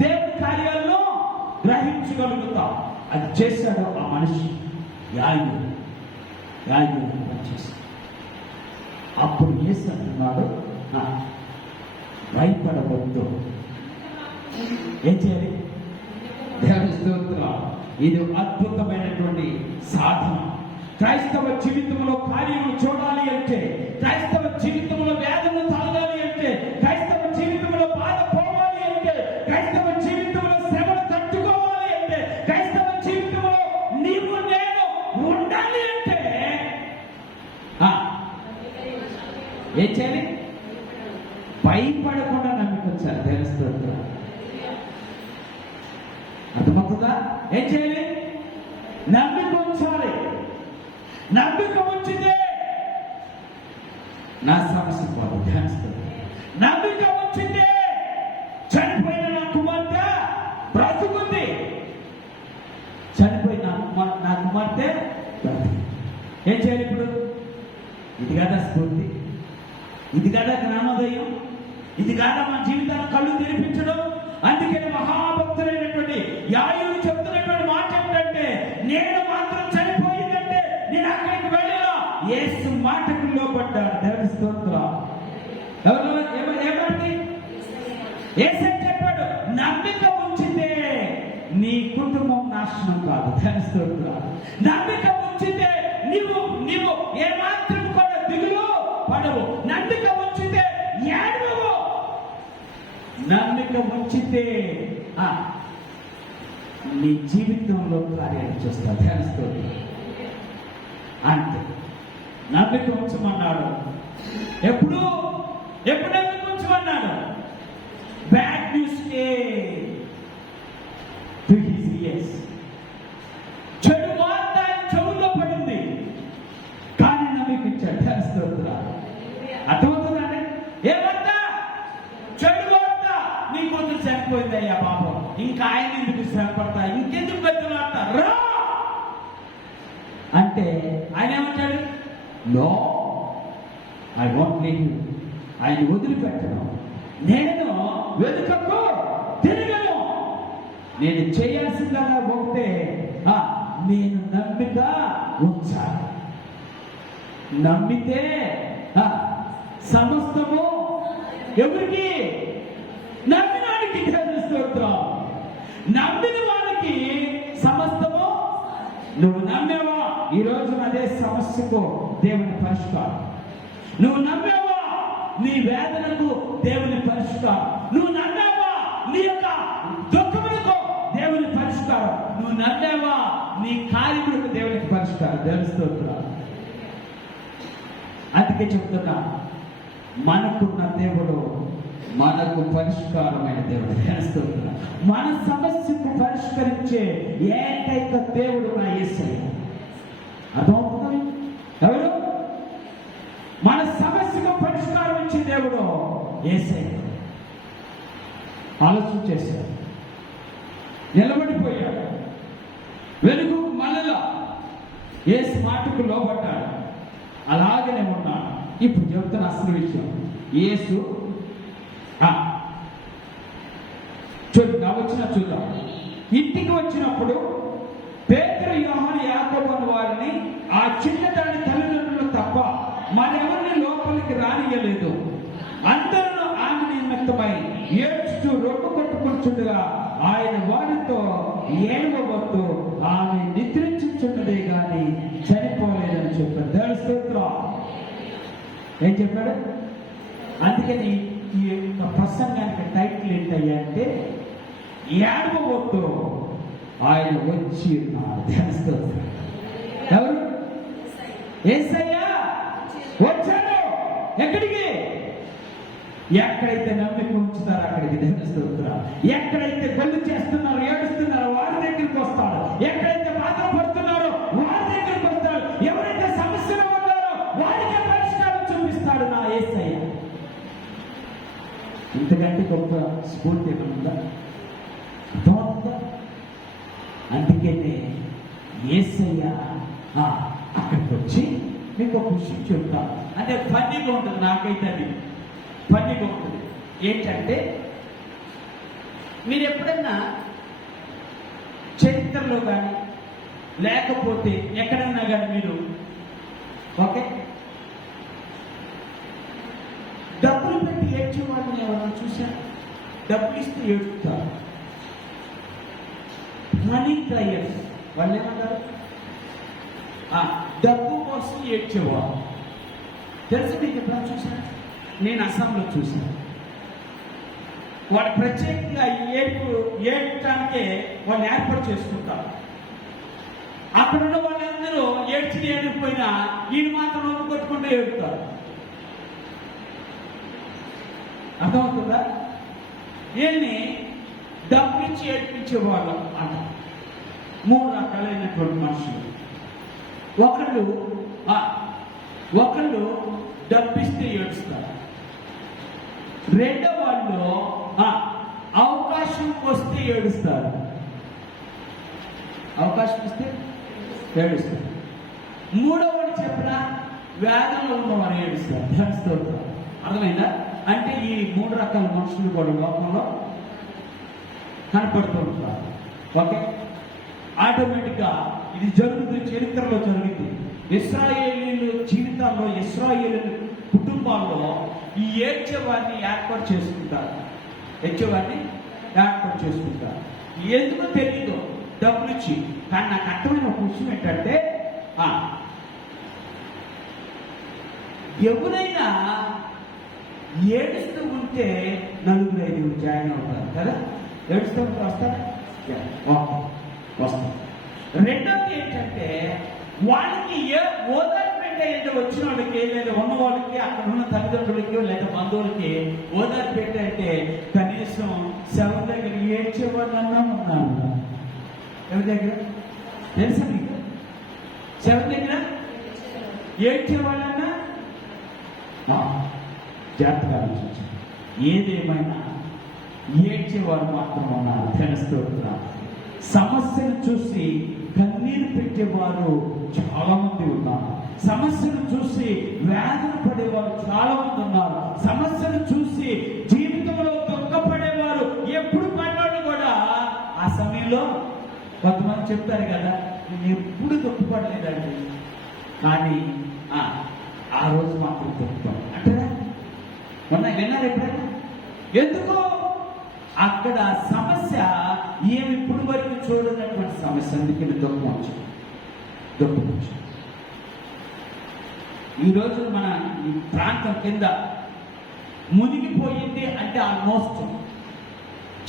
దేవుని కార్యాలను గ్రహించగలుగుతావు. అది చేశాడు ఆ మనిషి యాయు చేశాడు. అప్పుడు యేసు అంటున్నాడు, భయపడవద్దు. ఏం చేయాలి? దేవుని స్తోత్రం. ఇది అద్భుతమైనటువంటి సాధన. క్రైస్తవ జీవితంలో కార్యము చూడాలి అంటే, క్రైస్తవ జీవితంలో వేదనలు తాగాలి అంటే, క్రైస్తవ జీవితంలో బాధ పోవాలి అంటే, క్రైస్తవ జీవితంలో శ్రమను తట్టుకోవాలి అంటే, క్రైస్తవ జీవితంలో నీవు నేను ఉండాలి అంటే ఏం చేయాలి? భయపడకుండా నమ్మికొచ్చారు. తెలుస్తుంది అర్థమవుతుందా? ఏం చేయాలి? నమ్మిక ఉంచాలి. నమ్మిక ఉంచితే నా సమస్య పోదు. ధ్యానిస్తుంది. నమ్మిక ఉంచితే చనిపోయిన నా కుమార్తె బ్రతుకుంది. చనిపోయిన నా కుమార్తె బ్రతుకుంది. ఏం చేయాలి ఇప్పుడు? ఇది కదా స్ఫూర్తి, ఇది కదా జ్ఞానోదయం, ఇది కాదా మన జీవితాన్ని కళ్ళు తెరిపించడం. అందుకని మహాభక్తులైనటువంటి యాయుడు చెప్తున్నటువంటి మాట ఏంటంటే, నేను మాత్రం చనిపోయిందంటే నేను అక్కడికి వెళ్ళినా యేసు మాటకు లోబడ్డాడు. దేవుని స్తోత్రం. ఏమండి? యేసే చెప్పాడు, నమ్మిక ఉంచితే నీ కుటుంబం నాశనం కాదు. దేవుని స్తోత్రం. నమ్మిక ఉంచితే నీవు ఏమాత్రం కూడా దిగులు పడవు. నమ్మిక ఉంచితే ఏడవవు. నమ్మిక ఉంచితే నీ జీవితంలో కార్యాలు చూస్తా. ధ్యానిస్తుంది. అంతే. నమ్మిక ఉంచమన్నాడు. ఎప్పుడు నమ్మిక ఉంచమన్నాడు? బ్యాడ్ న్యూస్ చెడు వార్త చెవుల్లో పడింది, కానీ నమ్మికించాడు. ధ్యానిస్తుందా? అర్థమవుతుందండి? ఏ వార్త? చెడు వార్త. నీ కూతురు చనిపోయిందయ్యా పాపం, ఇంకా ఆయన ఎందుకు శ్రమపడతా, ఇంకెందుకు బతులాడతా రా అంటే ఆయన ఏమంటాడు? No, I want leave you. ఆయన వదిలిపెట్టను. నేను వెనుకకు తిరగను. నేను చేయాల్సిందల్లా ఒకటే, నేను నమ్మిక ఉంచాలి. నమ్మితే సమస్తము ఎవరికి? నమ్మినానికి. స్తోత్రం. నమ్మిన వారికి సమస్తము. నువ్వు నమ్మేవా? ఈ రోజు అదే సమస్యకు దేవుని పరిష్కారం. నువ్వు నమ్మేవా? నీ వేదనకు దేవుని పరిష్కారం. నువ్వు నమ్మేవా? నీ యొక్క దుఃఖములకు దేవుని పరిష్కారం. నువ్వు నమ్మేవా? నీ కార్యములకు దేవునికి పరిష్కారం. దేవుని స్తోత్రం. అందుకే చెప్తున్నా, మనకున్న దేవుడు మనకు పరిష్కారమైన దేవుడు. స్తోత్రం. మన సమస్యకు పరిష్కరించే ఏకైక దేవుడు నా యేసయ్య. అర్థమవుతుంది? ఎవరు? మన సమస్యకు పరిష్కారం ఇచ్చే దేవుడు యేసయ్య. ఆలోచన చేశాడు, నిలబడిపోయాడు, వెలుగు మనలో యేసు మాటకు లోబడ్డాడు. అలాగనే ఉన్నాడు. ఇప్పుడు చెప్తున్న అసలు విషయం, యేసు చూద్దాం. ఇంటికి వచ్చినప్పుడు పేతురు, యోహాను, యాకోబు వారిని, ఆ చిన్నదాని తల్లిదండ్రులు తప్ప మరెవరిని లోపలికి రానియలేదు. అందరూ ఆమె నిమిత్తమై ఏడ్చుతూ రొమ్ము కొట్టుకుంటుండగా ఆయన వారితో, ఏడవవద్దు, ఆమె నిద్రించుచున్నదే గాని చనిపోలేదని చెప్పాడు. దేవుని స్తోత్రం. ఏం చెప్పాడు? అందుకని ఈ యొక్క ప్రసంగానికి టైటిల్ ఏంటయ్యా అంటే, ఏడవవద్దు, ఆయన వచ్చి ఉన్నాడు. దేవుని స్తోత్రం. ఎవరు? యేసయ్య వచ్చాడు. ఎక్కడికి? ఎక్కడైతే నమ్మిక ఉంచుతారో అక్కడికి. దేవుని స్తోత్రం. ఎక్కడైతే గొల్లు చేస్తున్నారో, ఏడుస్తున్నారో వారి దగ్గరికి వస్తాడు. ఎక్కడైతే బాధలు పడుతున్నారో వారి దగ్గరికి వస్తాడు. ఎవరైతే సమస్యలో ఉన్నారో వారికే పరిష్కారం చూపిస్తాడు నా యేసయ్య. ఇంతకంటే గొప్ప స్ఫూర్తి ఏమన్నా? అర్థమవుతుందా? అందుకనే యేసయ్య అక్కడికి వచ్చి మీకు ఒక విషయం చెప్తాను, అంటే ఫన్నీగా ఉంటుంది, నాకైతే అది ఫన్నీగా ఉంటుంది. ఏంటంటే మీరు ఎప్పుడన్నా చరిత్రలో కానీ లేకపోతే ఎక్కడన్నా కానీ మీరు ఓకే డబ్బులు పెట్టి ఏడ్చే వాళ్ళని ఎవరైనా చూశారు? డబ్బులు ఇస్తే ఏడుస్తారు. మనీ క్రైయర్స్ వాళ్ళు ఏమంటారు? డబ్బు కోసం ఏడ్చేవాళ్ళు. తెలుసు మీకు ఎప్పుడైనా చూశాను? నేను అస్సాంలో చూశాను. వాళ్ళు ప్రత్యేకంగా ఏడ్చడానికే వాళ్ళు ఏర్పాటు చేసుకుంటారు. అక్కడున్న వాళ్ళందరూ ఏడిపోయినా ఈయన మాత్రం నవ్వు కొట్టుకుంటూ ఏడుతారు. అర్థమవుతుందా? దీన్ని డబ్బులిచ్చి ఏడ్పించేవాళ్ళు అంట. 3 రకాలైనటువంటి మనుషులు. ఒకళ్ళు డబ్బిస్తే ఏడుస్తారు. రెండో వాళ్ళు అవకాశం వస్తే ఏడుస్తారు. అవకాశం వస్తే ఏడుస్తారు. మూడో వాడు చెప్పిన వ్యాధుల్లో ఉన్నవారు ఏడుస్తారు. ధరిస్తారు. అర్థమైందా? అంటే ఈ 3 రకాల మనుషులు కూడా లోకంలో కనపడుతూ ఉంటారు. ఓకే, ఆటోమేటిక్గా ఇది జరుగుతుంది, చరిత్రలో జరిగింది. ఇశ్రాయేలీలు జీవితాల్లో, ఇశ్రాయేలు కుటుంబాల్లో ఈ ఏడ్చేవారిని ఏర్పాటు చేసుకుంటారు. ఎందుకో తెలీదు, డబ్బులు ఇచ్చి. కానీ నాకు అర్థమైన ఒక విషయం ఏంటంటే ఎవరైనా ఏడుస్తూ ఉంటే 4-5 జాయిన్ అవుతారు కదా. ఏడుస్తూ ఉంటే వస్తారా? వస్తారు. రెండోది ఏంటంటే వాళ్ళకి ఓదార్పెట్టే వచ్చిన వాళ్ళకి లేదా ఉన్న వాళ్ళకి, అక్కడ ఉన్న తల్లిదండ్రులకి లేదా బంధువులకి ఓదార్పెట్టే అంటే కనీసం శవం దగ్గర ఏడ్చేవాళ్ళన్నా ఉన్నారు. ఎవరి దగ్గర తెలుసా మీకు? శవం దగ్గర ఏడ్చేవాళ్ళన్నా జాగ్రత్తగా ఆలోచించారు. ఏదేమైనా ఏడ్చేవారు మాత్రం ఉన్నారు. తెలుస్తున్నారు. సమస్యను చూసి కన్నీరు పెట్టేవారు చాలా మంది ఉన్నారు. సమస్యను చూసి వేదన పడేవారు చాలా మంది ఉన్నారు. సమస్యను చూసి జీవితంలో దుఃఖపడేవారు ఎప్పుడు పడ్డాడు కూడా ఆ సమయంలో కొంతమంది చెప్తారు కదా, నేను ఎప్పుడు దుఃఖపడలేదండి, కానీ ఆ రోజు మాత్రం దుఃఖపడ అంటే విన్నారు ఎప్పుడైనా? ఎందుకో అక్కడ సమస్య ఏమి ఇప్పుడు వరకు చూడనటువంటి సమస్య. అందుకే దుఃఖం వచ్చింది. ఈరోజు మన ఈ ప్రాంతం కింద మునిగిపోయింది అంటే ఆల్మోస్ట్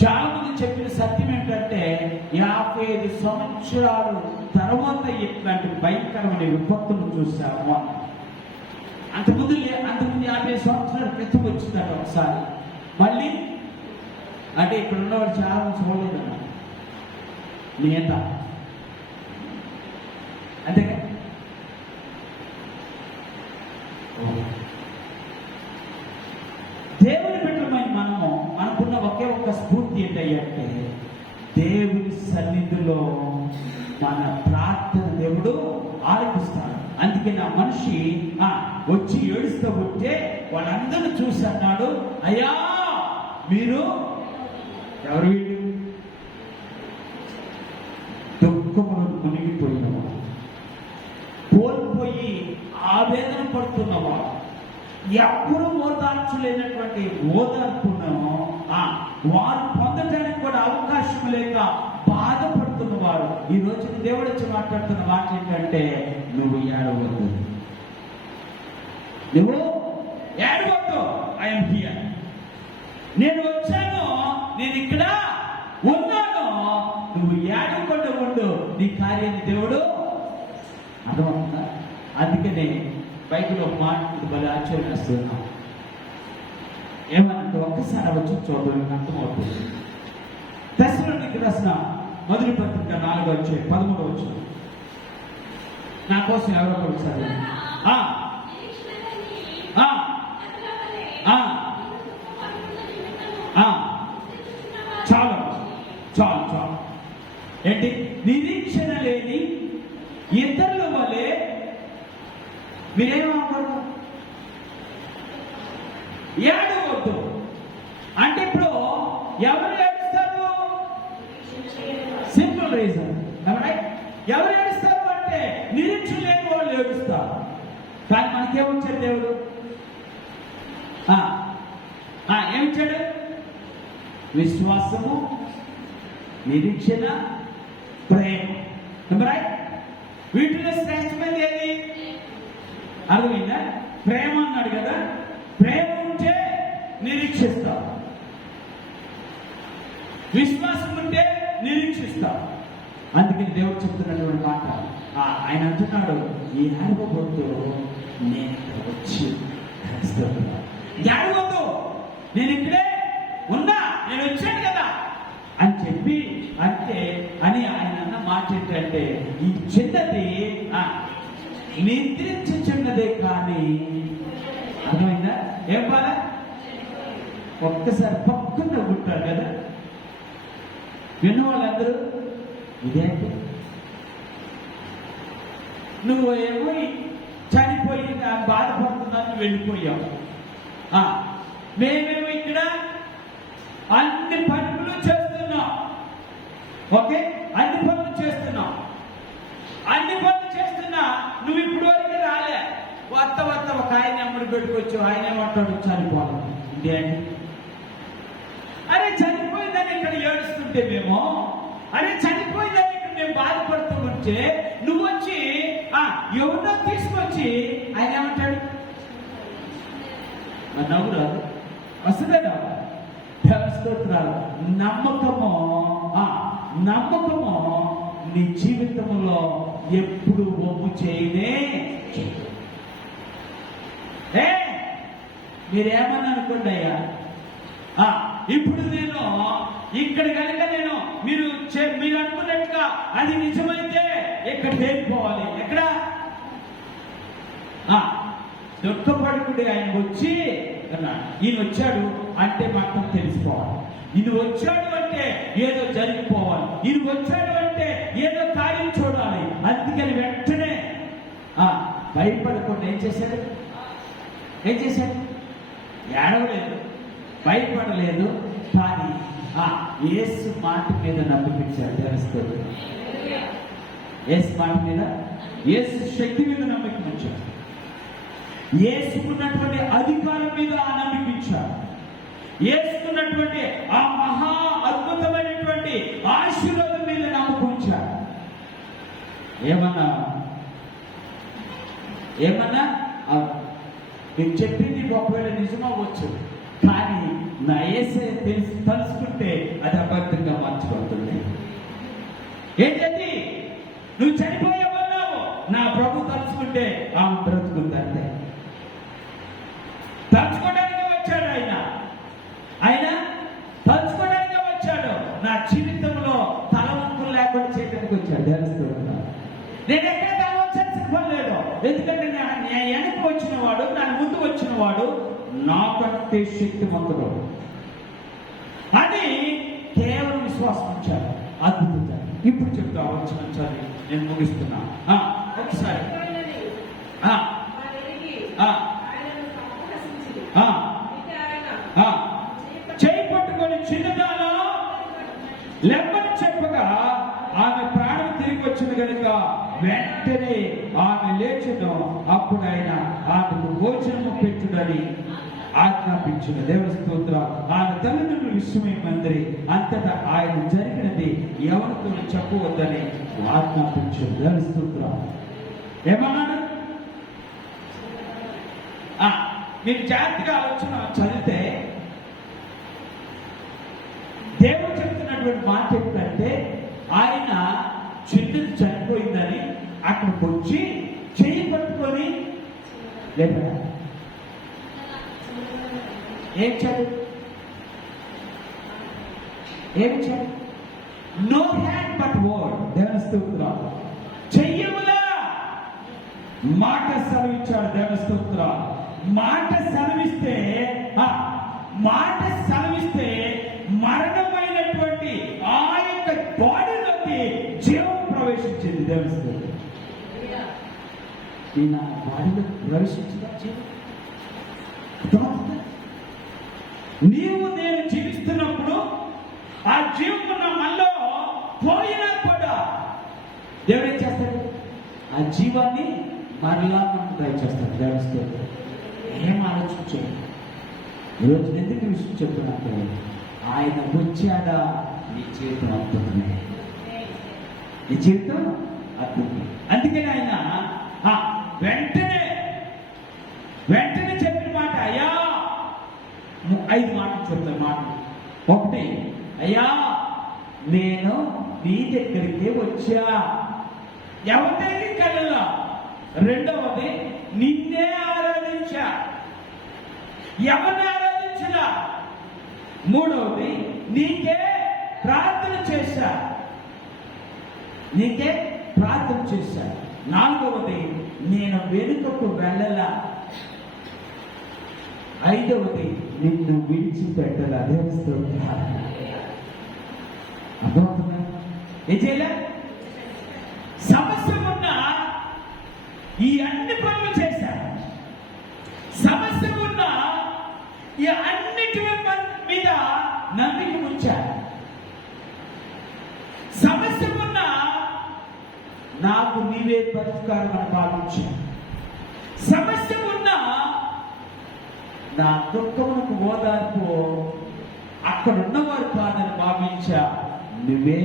చాలా మంది చెప్పిన సత్యం ఏంటంటే 55 సంవత్సరాలు తర్వాత ఇట్లాంటి భయంకరమైన విపత్తులు చూసాము. అంతకుముందు 50 సంవత్సరాల క్రితం వచ్చిందట ఒకసారి. మళ్ళీ అంటే ఇక్కడ ఉన్నవాడు చాలా చూడలేదన్న నేత అంతేగా. దేవుని బిడ్డలమైన మనకున్న ఒకే ఒక్క స్ఫూర్తి ఏంటంటే దేవుని సన్నిధిలో మన ప్రార్థన దేవుడు ఆలపిస్తాడు. అందుకే నా మనిషి వచ్చి ఏడుస్తూ ఉంటే వాళ్ళందరూ చూసి అన్నాడు, అయ్యా మీరు ఎవరు? వీళ్ళు దుఃఖములు మునిగిపోయినవాడు, కోల్పోయి ఆవేదన పడుతున్నవాడు, ఎప్పుడు ఓదార్చలేనటువంటి ఓదార్పును వారు పొందడానికి కూడా అవకాశం లేక బాధపడుతున్నవారు. ఈ రోజు దేవుడు వచ్చి మాట్లాడుతున్న మాట ఏంటంటే నువ్వు ఏడవద్దు, ఐఎమ్ హియర్, నేను వచ్చాను, నేను ఇక్కడ ఉన్నాను, నువ్వు ఏడవకుండా ఉండు, నీ కార్యాన్ని దేవుడు అర్థమవుతుందా? అందుకనే బైబిల్లో మాట భలే ఆశ్చర్యస్తున్నాం. ఏమనంటే ఒక్కసారి వచ్చి చూడడానికి అర్థమవుతుంది. తెస్సలోనికీ రాసిన మొదటి పత్రిక 4:13 నా కోసం ఎవరో ఒకసారి చాలు ఏంటి? నిరీక్షణ లేని ఇతరుల వలె మీరేమవుతారు? ఏడవద్దు అంటే ఇప్పుడు ఎవరు ఏడుస్తారు? Simple reason. ఎవరు ఏడుస్తారు అంటే నిరీక్షణ లేని వాళ్ళు ఏడుస్తారు. కానీ మనకేమొచ్చాడు దేవుడు? ఏమిచ్చాడు? విశ్వాసము, నిరీక్షణ, ప్రేమ. వీటిలో శ్రేష్టమైనది ఏది? అర్థమైందా? ప్రేమ అన్నాడు కదా. ప్రేమ ఉంటే నిరీక్షిస్తాం, విశ్వాసం ఉంటే నిరీక్షిస్తాం. అందుకని దేవుడు చెప్తున్నటువంటి మాట ఆయన అంటున్నాడు, ఈ ఏడవద్దు, నేను ఇక్కడ వచ్చి ఏడవద్దు, నేను ఇక్కడే ఉన్నా, నేను వచ్చాను కదా అని చెప్పి అంటే అని ఆయన అన్న మాట ఏంటంటే, ఈ చిన్నది నిద్రించుచున్నదే కానీ, అర్థమైందా? ఏం బాధ? ఒక్కసారి పక్కన ఉంటారు కదా విన్న వాళ్ళందరూ, ఇదేంటి నువ్వు ఏమో చనిపోయి బాధపడుతున్నాను వెళ్ళిపోయావు, మేమేమో ఇక్కడ అన్ని పనులు చేస్తున్నాం. ఓకే, అన్ని పనులు చేస్తున్నాం, అన్ని పనులు చేస్తున్నా నువ్వు ఇప్పుడు వరకు రాలే. వత్త ఒక ఆయన అమ్మడి పెట్టుకోవచ్చు, ఆయన ఏమంటాడు? చనిపోవాలి. ఇదేంటి? అరే చనిపోయిందని ఇక్కడ ఏడుస్తుంటే మేము, అరే చనిపోయిందని ఇక్కడ మేము బాధపడుతూ ఉంటే నువ్వు వచ్చి ఎవరినో తీసుకొచ్చి ఆయన ఏమంటాడు? నవ్వు రాదు, వస్తుందా? స్తోత్రాలు. నమ్మకము నీ జీవితంలో ఎప్పుడు ఒప్పు చేయనే. మీరేమని అనుకోండి అయ్యా, ఇప్పుడు నేను ఇక్కడ కనుక మీరు అనుకున్నట్టుగా అది నిజమైతే ఇక్కడ తేలిపోవాలి. ఎక్కడ దుఃఖపడుకుడి ఆయన వచ్చి ఈయన వచ్చాడు అంటే మాత్రం తెలిసిపోవాలి. ఈయన వచ్చాడు అంటే ఏదో జరిగిపోవాలి, ఈయన వచ్చాడు అంటే ఏదో కార్యం చూడాలి. అందుకని వెంటనే భయపడకుండా ఏం చేశాడు? ఏడవలేదు, భయపడలేదు. కానీ యేసు మాట మీద నమ్మకించాడు. తెలుస్తుంది, యేసు మాట మీద, యేసు శక్తి మీద నమ్మకించాడు, యేసుకున్నటువంటి అధికారం మీద నమ్మకించాడు, యేసుకున్నటువంటి ఆ మహా అద్భుతమైనటువంటి ఆశీర్వాదం మీద నమ్మకించాడు. ఏమన్నా నేను చెప్పింది ఒకవేళ నిజమవచ్చు, కానీ నా యేసే తలుసుకుంటే అది అబద్ధంగా మార్చబడుతుంది. ఏంటంటే నువ్వు చనిపోయావన్నావు, నా ప్రభు తలుచుకుంటే ఆమె బ్రతుకుందంటే. తలుచుకోవడానికి వచ్చాడు ఆయన తలుచుకోవడానికి వచ్చాడు. నా జీవితంలో తలవంపులు లేకుండా చేయడానికి వచ్చాడు. తెలుస్తున్నా నేను ఎక్కడ తలవంచాల్సిన పని లేదు, ఎందుకంటే వెనక వచ్చిన వాడు, నా ముందు వచ్చిన వాడు నాకంటే శక్తిమంతుడు. అది కేవలం విశ్వాసం ఉంచాలి. అద్భుతంగా ఇప్పుడు చెప్తా వచ్చిన నేను ముగిస్తున్నా. ఒకసారి చేయి పట్టుకొని చిన్నదానా లెమ్మని చెప్పగా ఆమె ప్రాణం తిరిగి వచ్చింది కనుక వెంటనే ఆమె లేచను. అప్పుడు ఆయన ఆమెకు భోజనము పెట్టుడని ఆజ్ఞాపించిన. దేవుని స్తోత్రం. ఆమె తల్లిదండ్రులు విషయమై మందిరి అంతటా ఆయన జరిగినది ఎవరితో చెప్పవద్దని ఆజ్ఞాపించారు. దేవుని స్తోత్రం. ఏమన్నాడు? మీరు జాగ్రత్తగా ఆలోచన చదివితే దేవుడు చెప్తున్నటువంటి మాట ఏంటంటే, ఆయన చిన్నది చనిపోయిందని అక్కడికి వచ్చి చెయ్యి పట్టుకొని లేదా ఏం చదువు నో హ్యాండ్ బట్ వర్డ్. దేవుని స్తోత్రం. చెయ్యములా మాట సెలవిచ్చాడు. దేవుని స్తోత్రం. మాట సెలవిస్తే మరణమైనటువంటి ఆ యొక్క బాడీలోకి జీవం ప్రవేశించింది. దేవుని స్తోత్రం. నేను ఆ బాడీలో ప్రవేశించగా నీవు నేను జీవిస్తున్నప్పుడు ఆ జీవం ఉన్న మనలో పోయినా కూడా దేవుడు ఏం చేస్తాడు? ఆ జీవాన్ని మరలా మనకు దయచేస్తాడు. దేవుడితో ఏం ఆలోచించాడు? ఈరోజు ఎందుకు విషయం చెప్తున్నట్టు ఆయన వచ్చాడా నీ జీవితం అద్భుతమే, నీ జీవితం అద్భుతం. అందుకని ఆయన వెంటనే చెప్పిన మాట, అయ్యా 5 మాటలు చెప్తాను. మాటలు ఒకటి, అయ్యా నేను నీ దగ్గరికి వచ్చా. ఎవరి దగ్గరికి వెళ్ళా? రెండవది, నిన్నే ఆరాధించా. ఎవరిని ఆరాధించలా? మూడవది, నీకే ప్రార్థన చేశా. నాలుగవది, నేను వెనుకకు వెళ్ళలా. ఐదవది, నిన్ను విడిచిపెట్టలా. అర్థమవుతుందా? ఏం చేయలే? సమస్య ఉన్న ఈ అన్ని పనులు చేశారు. సమస్య ఉన్న ఈ అన్నిటి మీద నమ్మిక ఉంచారు. సమస్య ఉన్న నాకు నీవే పరిష్కారం అని భావించాను. సమస్య ఉన్న నా దుఃఖమునకు ఓదార్పు అక్కడున్నవారు కాదని భావించా, నువ్వే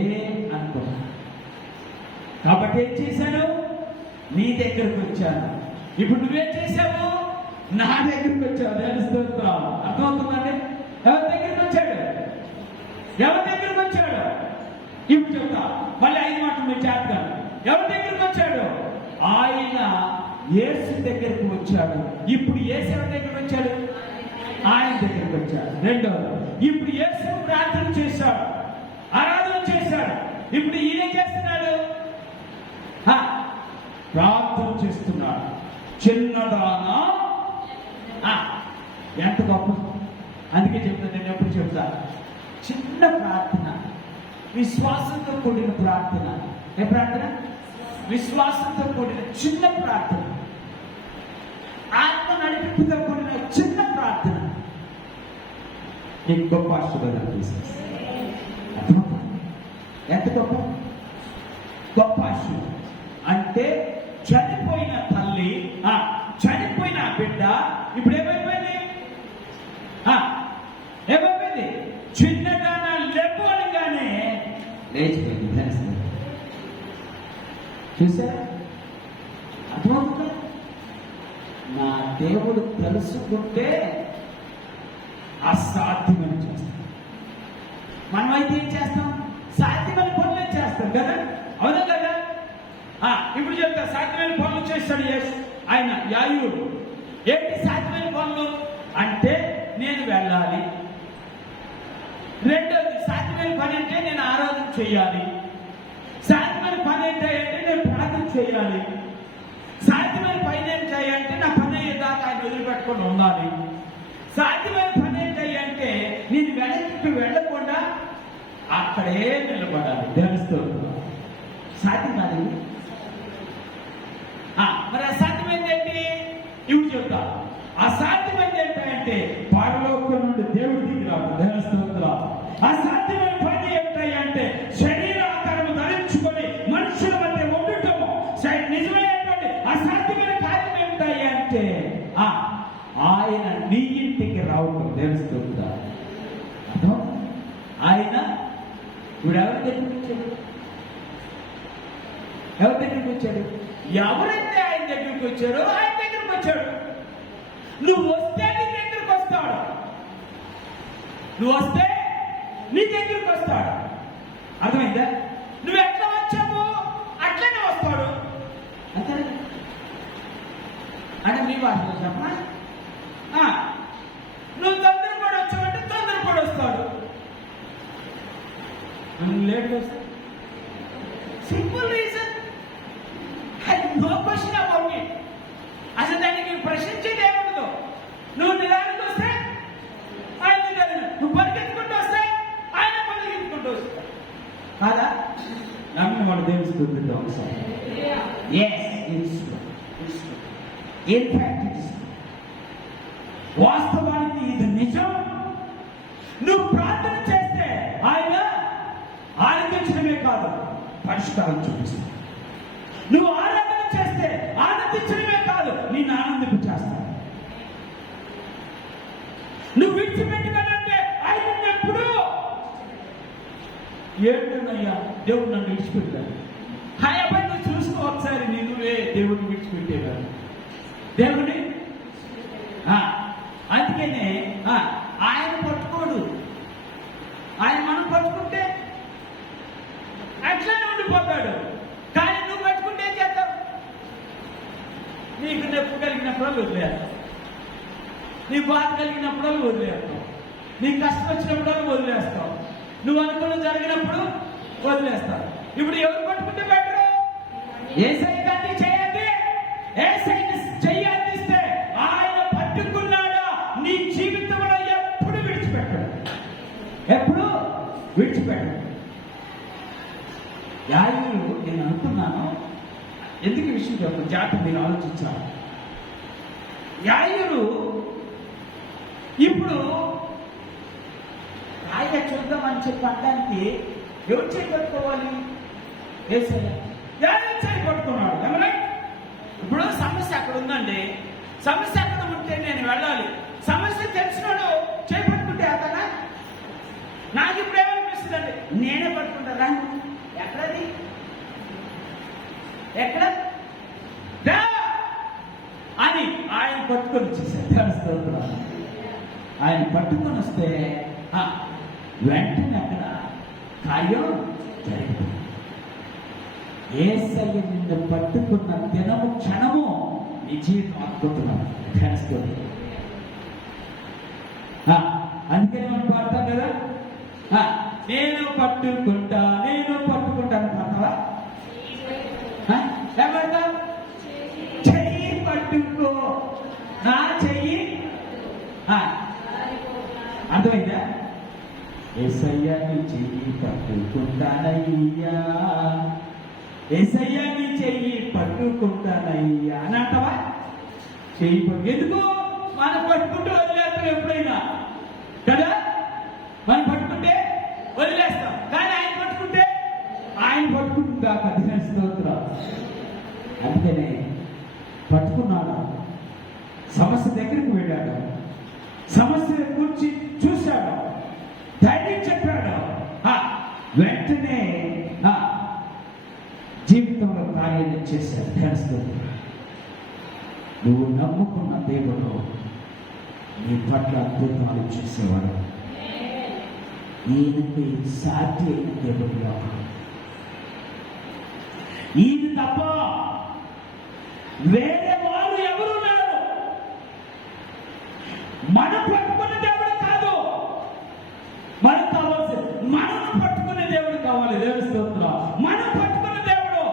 అనుకున్నా. కాబట్టి ఏం చేశాను? నీ దగ్గరకు వచ్చాను. ఇప్పుడు నువ్వేం చేశావు? నా దగ్గరికి వచ్చావు. తెలుస్తుందా? అర్థమవుతుందండి? ఎవరి దగ్గరికి వచ్చాడు? ఇప్పుడు చెప్తా. మళ్ళీ 5 మాటలు మీరు చేస్తాను. ఎవరి దగ్గరికి వచ్చాడు? ఆయన యేసు దగ్గరికి వచ్చాడు. ఇప్పుడు యేసు ఎవరి దగ్గరికి వచ్చాడు? ఆయన దగ్గరికి వచ్చాడు. రెండవది, ఇప్పుడు యేసు ప్రార్థన చేశాడు, ఆరాధన చేశాడు. ఇప్పుడు ఈయన చేస్తున్నాడు, ప్రార్థన చేస్తున్నాడు. చిన్నదానా ఎంత గొప్ప! అందుకే చెప్తాను, నేను ఎప్పుడు చెప్తా, చిన్న ప్రార్థన, విశ్వాసంతో కూడిన ప్రార్థన. ఏ ప్రార్థన? విశ్వాసంతో కూడిన చిన్న ప్రార్థన, ఆత్మ నడిపింపుతో కూడిన చిన్న ప్రార్థన నీకు గొప్ప ఆశీర్వాదాలు తీసేసి. ఎంత గొప్ప ఆశీర్వాదం అంటే, చనిపోయిన తల్లి, చనిపోయిన బిడ్డ ఇప్పుడు ఏమైపోయింది? చిన్నదానా లేపు అనగానే లేచిపోయింది. చూసారా? అర్థమవుతుందా? నా దేవుడు తెలుసుకుంటే అసాధ్యమని చేస్తాం. మనమైతే ఏం చేస్తాం? సాధ్యమైన పనులే చేస్తాం కదా, అవునా కదా? ఇప్పుడు చెప్తా, సాధ్యమైన పనులు చేస్తాడు ఆయన యాయుడు. ఏంటి సాధ్యమైన పనులు అంటే? నేను వెళ్ళాలి. రెండోది, సాధ్యమైన పని అంటే నేను ఆరాధన చేయాలి. సాధ్యమైన పని ఏంటంటే నేను ప్రార్థన చేయాలి. సాధ్యమైన పని ఏంటంటే నా పని అయ్యేదాకా ఆయన వదిలిపెట్టుకొని ఉండాలి. సాధ్యమైన పని ఏంటంటే నేను వెనక్కి వెళ్ళకుండా అక్కడే నిలబడాలి. తెలుస్తూ సాధ్యం కాదు. మరి అసాధ్యమైంది ఏంటి? ఇప్పుడు చెప్తా. అసాధ్యమైంది ఏంటంటే పరలోకం నుండి దేవుడి దిగి రాదు. తెలుస్తుందా? అసాధ్యమైన పని ఏంటంటే శరీర ఆకారం ధరించుకొని మనుషుల మధ్య ఉండటము. నిజమైనటువంటి అసాధ్యమైన కార్యం ఏంటంటే ఆయన నీ ఇంటికి రావటం. తెలుస్తుందా? ఆయన ఇప్పుడు ఎవరి దగ్గరికి వచ్చాడు? ఎవరైతే ఆయన దగ్గరికి వచ్చారో ఆయన దగ్గరికి వచ్చాడు. నువ్వు వస్తే నీ దగ్గరికి వస్తాడు. అర్థమైందా? నువ్వు ఎట్లా వచ్చావు అట్లనే వస్తాడు. అంతే అంటే మీ భాషలో చెప్పనా? నువ్వు తొందరపడి వచ్చావంటే తొందరపడి వస్తాడు. నువ్వు లేట్ వస్తా. Simple reason. No question about it. అసలు దానికి ప్రశ్నించేది ఏముండదు. నువ్వు నిదానికి వస్తే ఆయన నిదానం, నువ్వు పరిగెత్తుకుంటూ వస్తే ఆయన పరిగెత్తుకుంటూ వస్తా. కాదా? నమ్మిన వాడు దేవుని స్తుతిద్దాం ఒకసారి. ఇన్ఫాక్ట్ వాస్తవానికి ఇది నిజం. నువ్వు ప్రార్థన చేస్తే ఆయన ఆనందించడమే కాదు, పరిష్కారం చూపిస్తాడు. నువ్వు ఆరాధన చేస్తే ఆనందించడమే కాదు, నిన్ను ఆనందింపు చేస్తాడు. నువ్వు విడిచిపెట్టుకోనంటే ఆయన ఎప్పుడు ఏంటన్నయ్యా దేవుడు నన్ను విడిచిపెట్టాడు. హాయ్ అబ్బాయి, నువ్వు చూసుకో ఒకసారి, నువ్వే దేవుడిని విడిచిపెట్టేవాడు. దేవుని అందుకనే ఆయన పట్టుకోడు. ఆయన మనం పట్టుకుంటే అట్లానే ఉండిపోతాడు. కానీ నువ్వు పట్టుకుంటే ఏం చేస్తావు? నీకు నొప్పి కలిగినప్పుడు వదిలేస్తావు, నీ బాధ కలిగినప్పుడు వదిలేస్తావు, నీకు కష్టం వచ్చినప్పుడు వదిలేస్తావు, నువ్వు అనుకున్న జరిగినప్పుడు వదిలేస్తావు. ఇప్పుడు ఎవరు పట్టుకుంటే బెటరు? యేసయ్య గారిని చేయండి. యేసయ్యని చెయ్యి అందిస్తే ఆయన పట్టుకున్నాడా నీ జీవితంలో ఎప్పుడు విడిచిపెట్టాడు, ఎప్పుడు విడిచిపెట్టాడు. యాజకులు, నేను అనుకున్నాను ఎందుకు ఈ విషయం చెప్పు, జాగ్రత్త మీరు ఆలోచించాలి. యాజకులు ఇప్పుడు ఆయన చూద్దామని చెప్పి అనడానికి ఎవరు చేపట్టుకోవాలి? యేసయ్య చేపట్టుకున్నాడు. ఏమన్నా ఇప్పుడు సమస్య అక్కడ ఉందండి, సమస్య అక్కడ ఉంటే నేను వెళ్ళాలి. సమస్య తెలిసినాడు చేపట్టుకుంటే అతనా? నాకు ఇప్పుడు ఏమనిపిస్తుందండి, నేనే పట్టుకుంటా. ఎక్కడది? ఎక్కడ అని ఆయన పట్టుకొని వచ్చేసాడు. ఆయన పట్టుకొని వస్తే వెంటనే అక్కడ కార్యం జరిగింది. యేసయ్య నిన్ను పట్టుకున్న దినము క్షణము నీ జీవితం అద్భుతమని తెలుస్తుంది. అందుకని మనం పాడతాం కదా, నేను పట్టుకుంటా అని పాడతావా? ఏమంటా? చెయ్యి పట్టుకో, నా చెయ్యి. అర్థమైందా? యేసయ్య నీ చెయ్యి పట్టుకుంటానయ్యా, యేసయ్య నీ చెయ్యి పట్టుకుంటానయ్యా అని అంటావా? చెయ్యి ఎందుకు? మనం పట్టుకుంటూ వదిలేస్తాం ఎప్పుడైనా కదా. మనం పట్టుకుంటే వదిలేస్తాం, కానీ ఆయన పట్టుకుంటే ఆయన పట్టుకుంటుందా? 15 స్తోత్రం. అందుకనే పట్టుకున్నాడు, సమస్య దగ్గరికి వెళ్ళాడు, సమస్య గురించి చూశాడు, ధైర్యం చెప్పాడు, వెంటనే జీవితంలో కార్యాన్ని చేశాడు. తెలుస్తుంది. నువ్వు నమ్ముకున్న దేవుడు నీ పట్ల అద్భుతాలు చేసేవాడు. ఈయనకి సాధ్య అయిన దేవుడు, ఈయన తప్ప వేరే వారు ఎవరు లేరు. మనం పట్టుకున్న దేవుడు కాదు మనకు కావాల్సి, మనం పట్టుకునే దేవుడు కావాలి. దేవుడి స్తోత్రం. మనం పట్టుకున్న దేవుడు,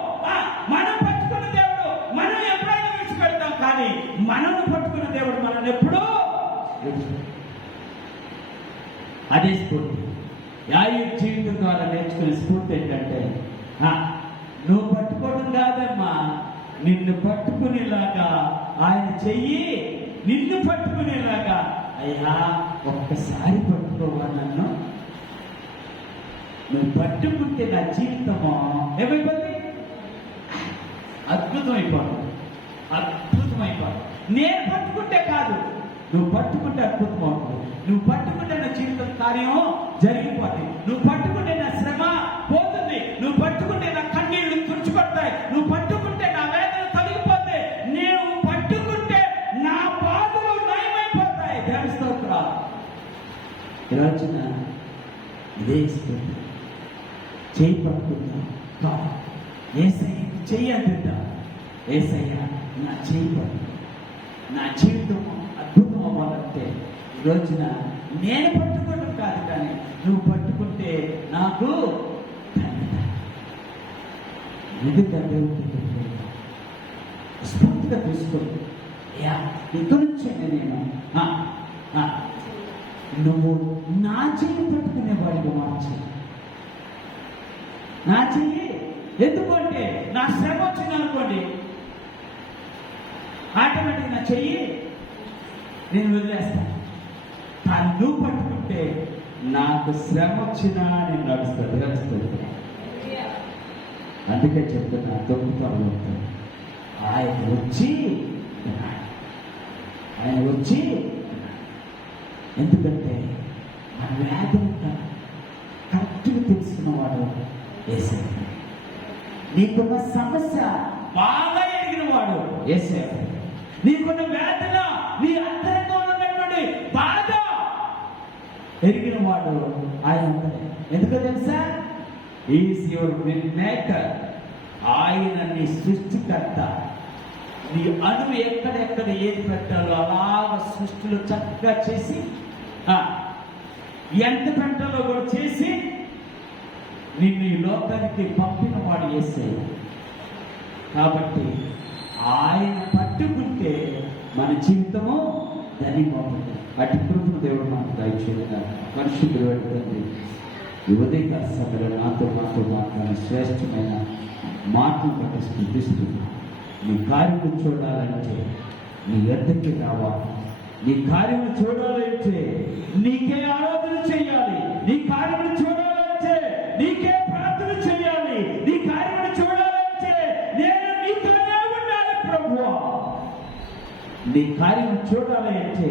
మనం పట్టుకున్న దేవుడు మనం ఎప్పుడైనా విడిచిపెడతాం, కానీ మనం పట్టుకున్న దేవుడు మనం ఎప్పుడూ. అదే స్ఫూర్తి. యాజకుడి జీవితం ద్వారా నేర్చుకునే స్ఫూర్తి ఏంటంటే, నువ్వు పట్టుకోవడం కాదమ్మా, నిన్ను పట్టుకునేలాగా ఆయన చెయ్యి నిన్ను పట్టుకునేలాగా. అయ్యా ఒక్కసారి పట్టుకోవా నన్ను, నువ్వు పట్టుకుంటే నా జీవితము ఏమైపోతుంది? అద్భుతమైపోతుంది, అద్భుతమైపోతుంది. నేను పట్టుకుంటే కాదు, నువ్వు పట్టుకుంటే అద్భుతం అవుతుంది. నువ్వు పట్టుకుంటే నా జీవితం కార్యం జరిగిపోతుంది. నువ్వు పట్టుకుంటే నా శ్రమ పోతుంది. నువ్వు పట్టుకుంటే నా కన్నీళ్లు తుడిచిపడతాయి. నువ్వు పట్టుకుంటే నా వేదన తొలగిపోతాయి. నువ్వు పట్టుకుంటే నా బాధలు నయమైపోతాయి. దేవుని స్తోత్రం. ఈరోజున ఇదే స్ఫూర్తి. చేయి పట్టుకుంటా, యేసయ్య చెయ్యి అంటుంటా, యేసయ్య నా చేయి పట్టుకుంటా, నా జీవితం అద్భుతం అవ్వాలంటే ఈరోజున నేను పట్టుకోవడం కాదు, కానీ నువ్వు పట్టుకుంటే నాకు ఎదుట స్ఫూర్తిగా తీసుకోండి. అయ్యా ఇక్కడి నుంచి నేను నువ్వు నా చెయ్యి పట్టుకునే వాడికి మార్చి, నా చెయ్యి ఎందుకంటే నా శ్రమ వచ్చింది అనుకోండి, ఆటోమేటిక్ నా చెయ్యి నేను వదిలేస్తాను. కానీ నువ్వు పట్టుకుంటే నాకు శ్రమ వచ్చినా నేను నడుస్తుంది. అందుకే చెప్తున్నా, దొంగతనం ఆయన వచ్చి ఎందుకంటే మన వేదంతా కరెక్ట్గా తెలుసుకున్నవాడు యేసయ్య. నీకున్న సమస్య బాగా ఎరిగిన వాడు యేసయ్య. నీకున్న వేదన, నీ అంతరంగంలో ఉన్నటువంటి బాధ ఎరిగిన వాడు ఆయన. ఎందుకో తెలుసా? Is your maker. ఆయన నీ సృష్టికర్త. నీ అణువు ఎక్కడెక్కడ ఏది పెట్టాలో అలాగ సృష్టిలో చక్కగా చేసి, ఎంత పెట్టాలో కూడా చేసి నిన్ను ఈ లోకానికి పంపిన వాడు యేసయ్య. కాబట్టి ఆయన పట్టుకుంటే మన జీవితము ధన్యమవుతుంది. అటు కృపను దేవుడు మనకు దయచేయగా పరిశుద్ధుడు పెడుతుంది. ఈ ఉదయకాల సభలో నాతో మాట్లాడిన శ్రేష్టమైన మాటలు బట్టి స్థుతిస్తున్నా. నీ కార్యము చూడాలంటే నీ ఎద్దకి రావాలి. నీ కార్యము చూడాలంటే నీకే ఆరాధన చేయాలి. నీ కార్యము చూడాలంటే నీకే ప్రార్థన చేయాలి. నీ కార్యము చూడాలంటే నేను నీతోనే ఉండాలి ప్రభువా. నీ కార్యము చూడాలి అంటే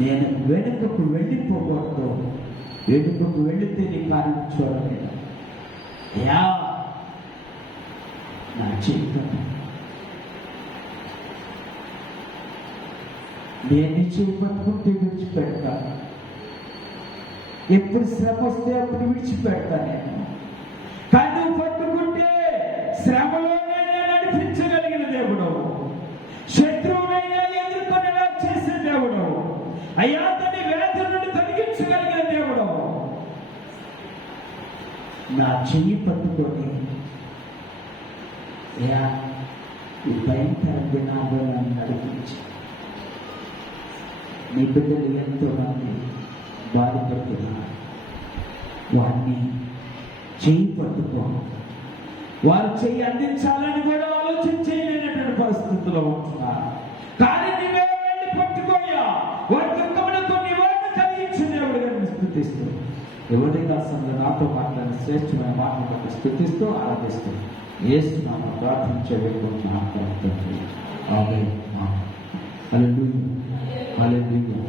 నేను వెనుకకు వెళ్ళిపోకూడదు. వెనుకకు వెళితే నీ కార్యం చూడలేదు. యా నా జీవితం నేను పట్టుకుంటే విడిచిపెడతా. ఎప్పుడు శ్రమ వస్తే అప్పుడు విడిచిపెడతా నేను. కానీ నువ్వు పట్టుకుంటే శ్రమలోనే నడిపించగలిగిన దేవుడు, శత్రువునైనా ఎదుర్కొనేలా చేసే దేవుడు, అయ్యా తన వేదన నుండి తొలగించగలిగిన దేవుడు. నా చెయ్యి పట్టుకొని ఈ భయంకర దినాల్లో నన్ను నడిపించి, నీ బిడ్డలు ఎంతో మంది బాధపడుతున్నారు. వారిని చెయ్యి పట్టుకో. వారు చెయ్యి అందించాలని కూడా ఆలోచన చేయలేనటువంటి పరిస్థితుల్లో ఉంటున్నారు. కానీ నువ్వే వెళ్ళి పట్టుకోయా. వారి దుఃఖములకు నీ వారిని కలిగించిన దేవుడిగా స్థుతిస్తూ, ఎవరి కాసంలో నాతో మాట్లాడిన శ్రేష్టమైన మాటలు బట్టి స్థుతిస్తూ ఆరాధిస్తూ యేసునామమున ప్రార్థించే వేడుకుంటున్నాను. హల్లెలూయా, హల్లెలూయా.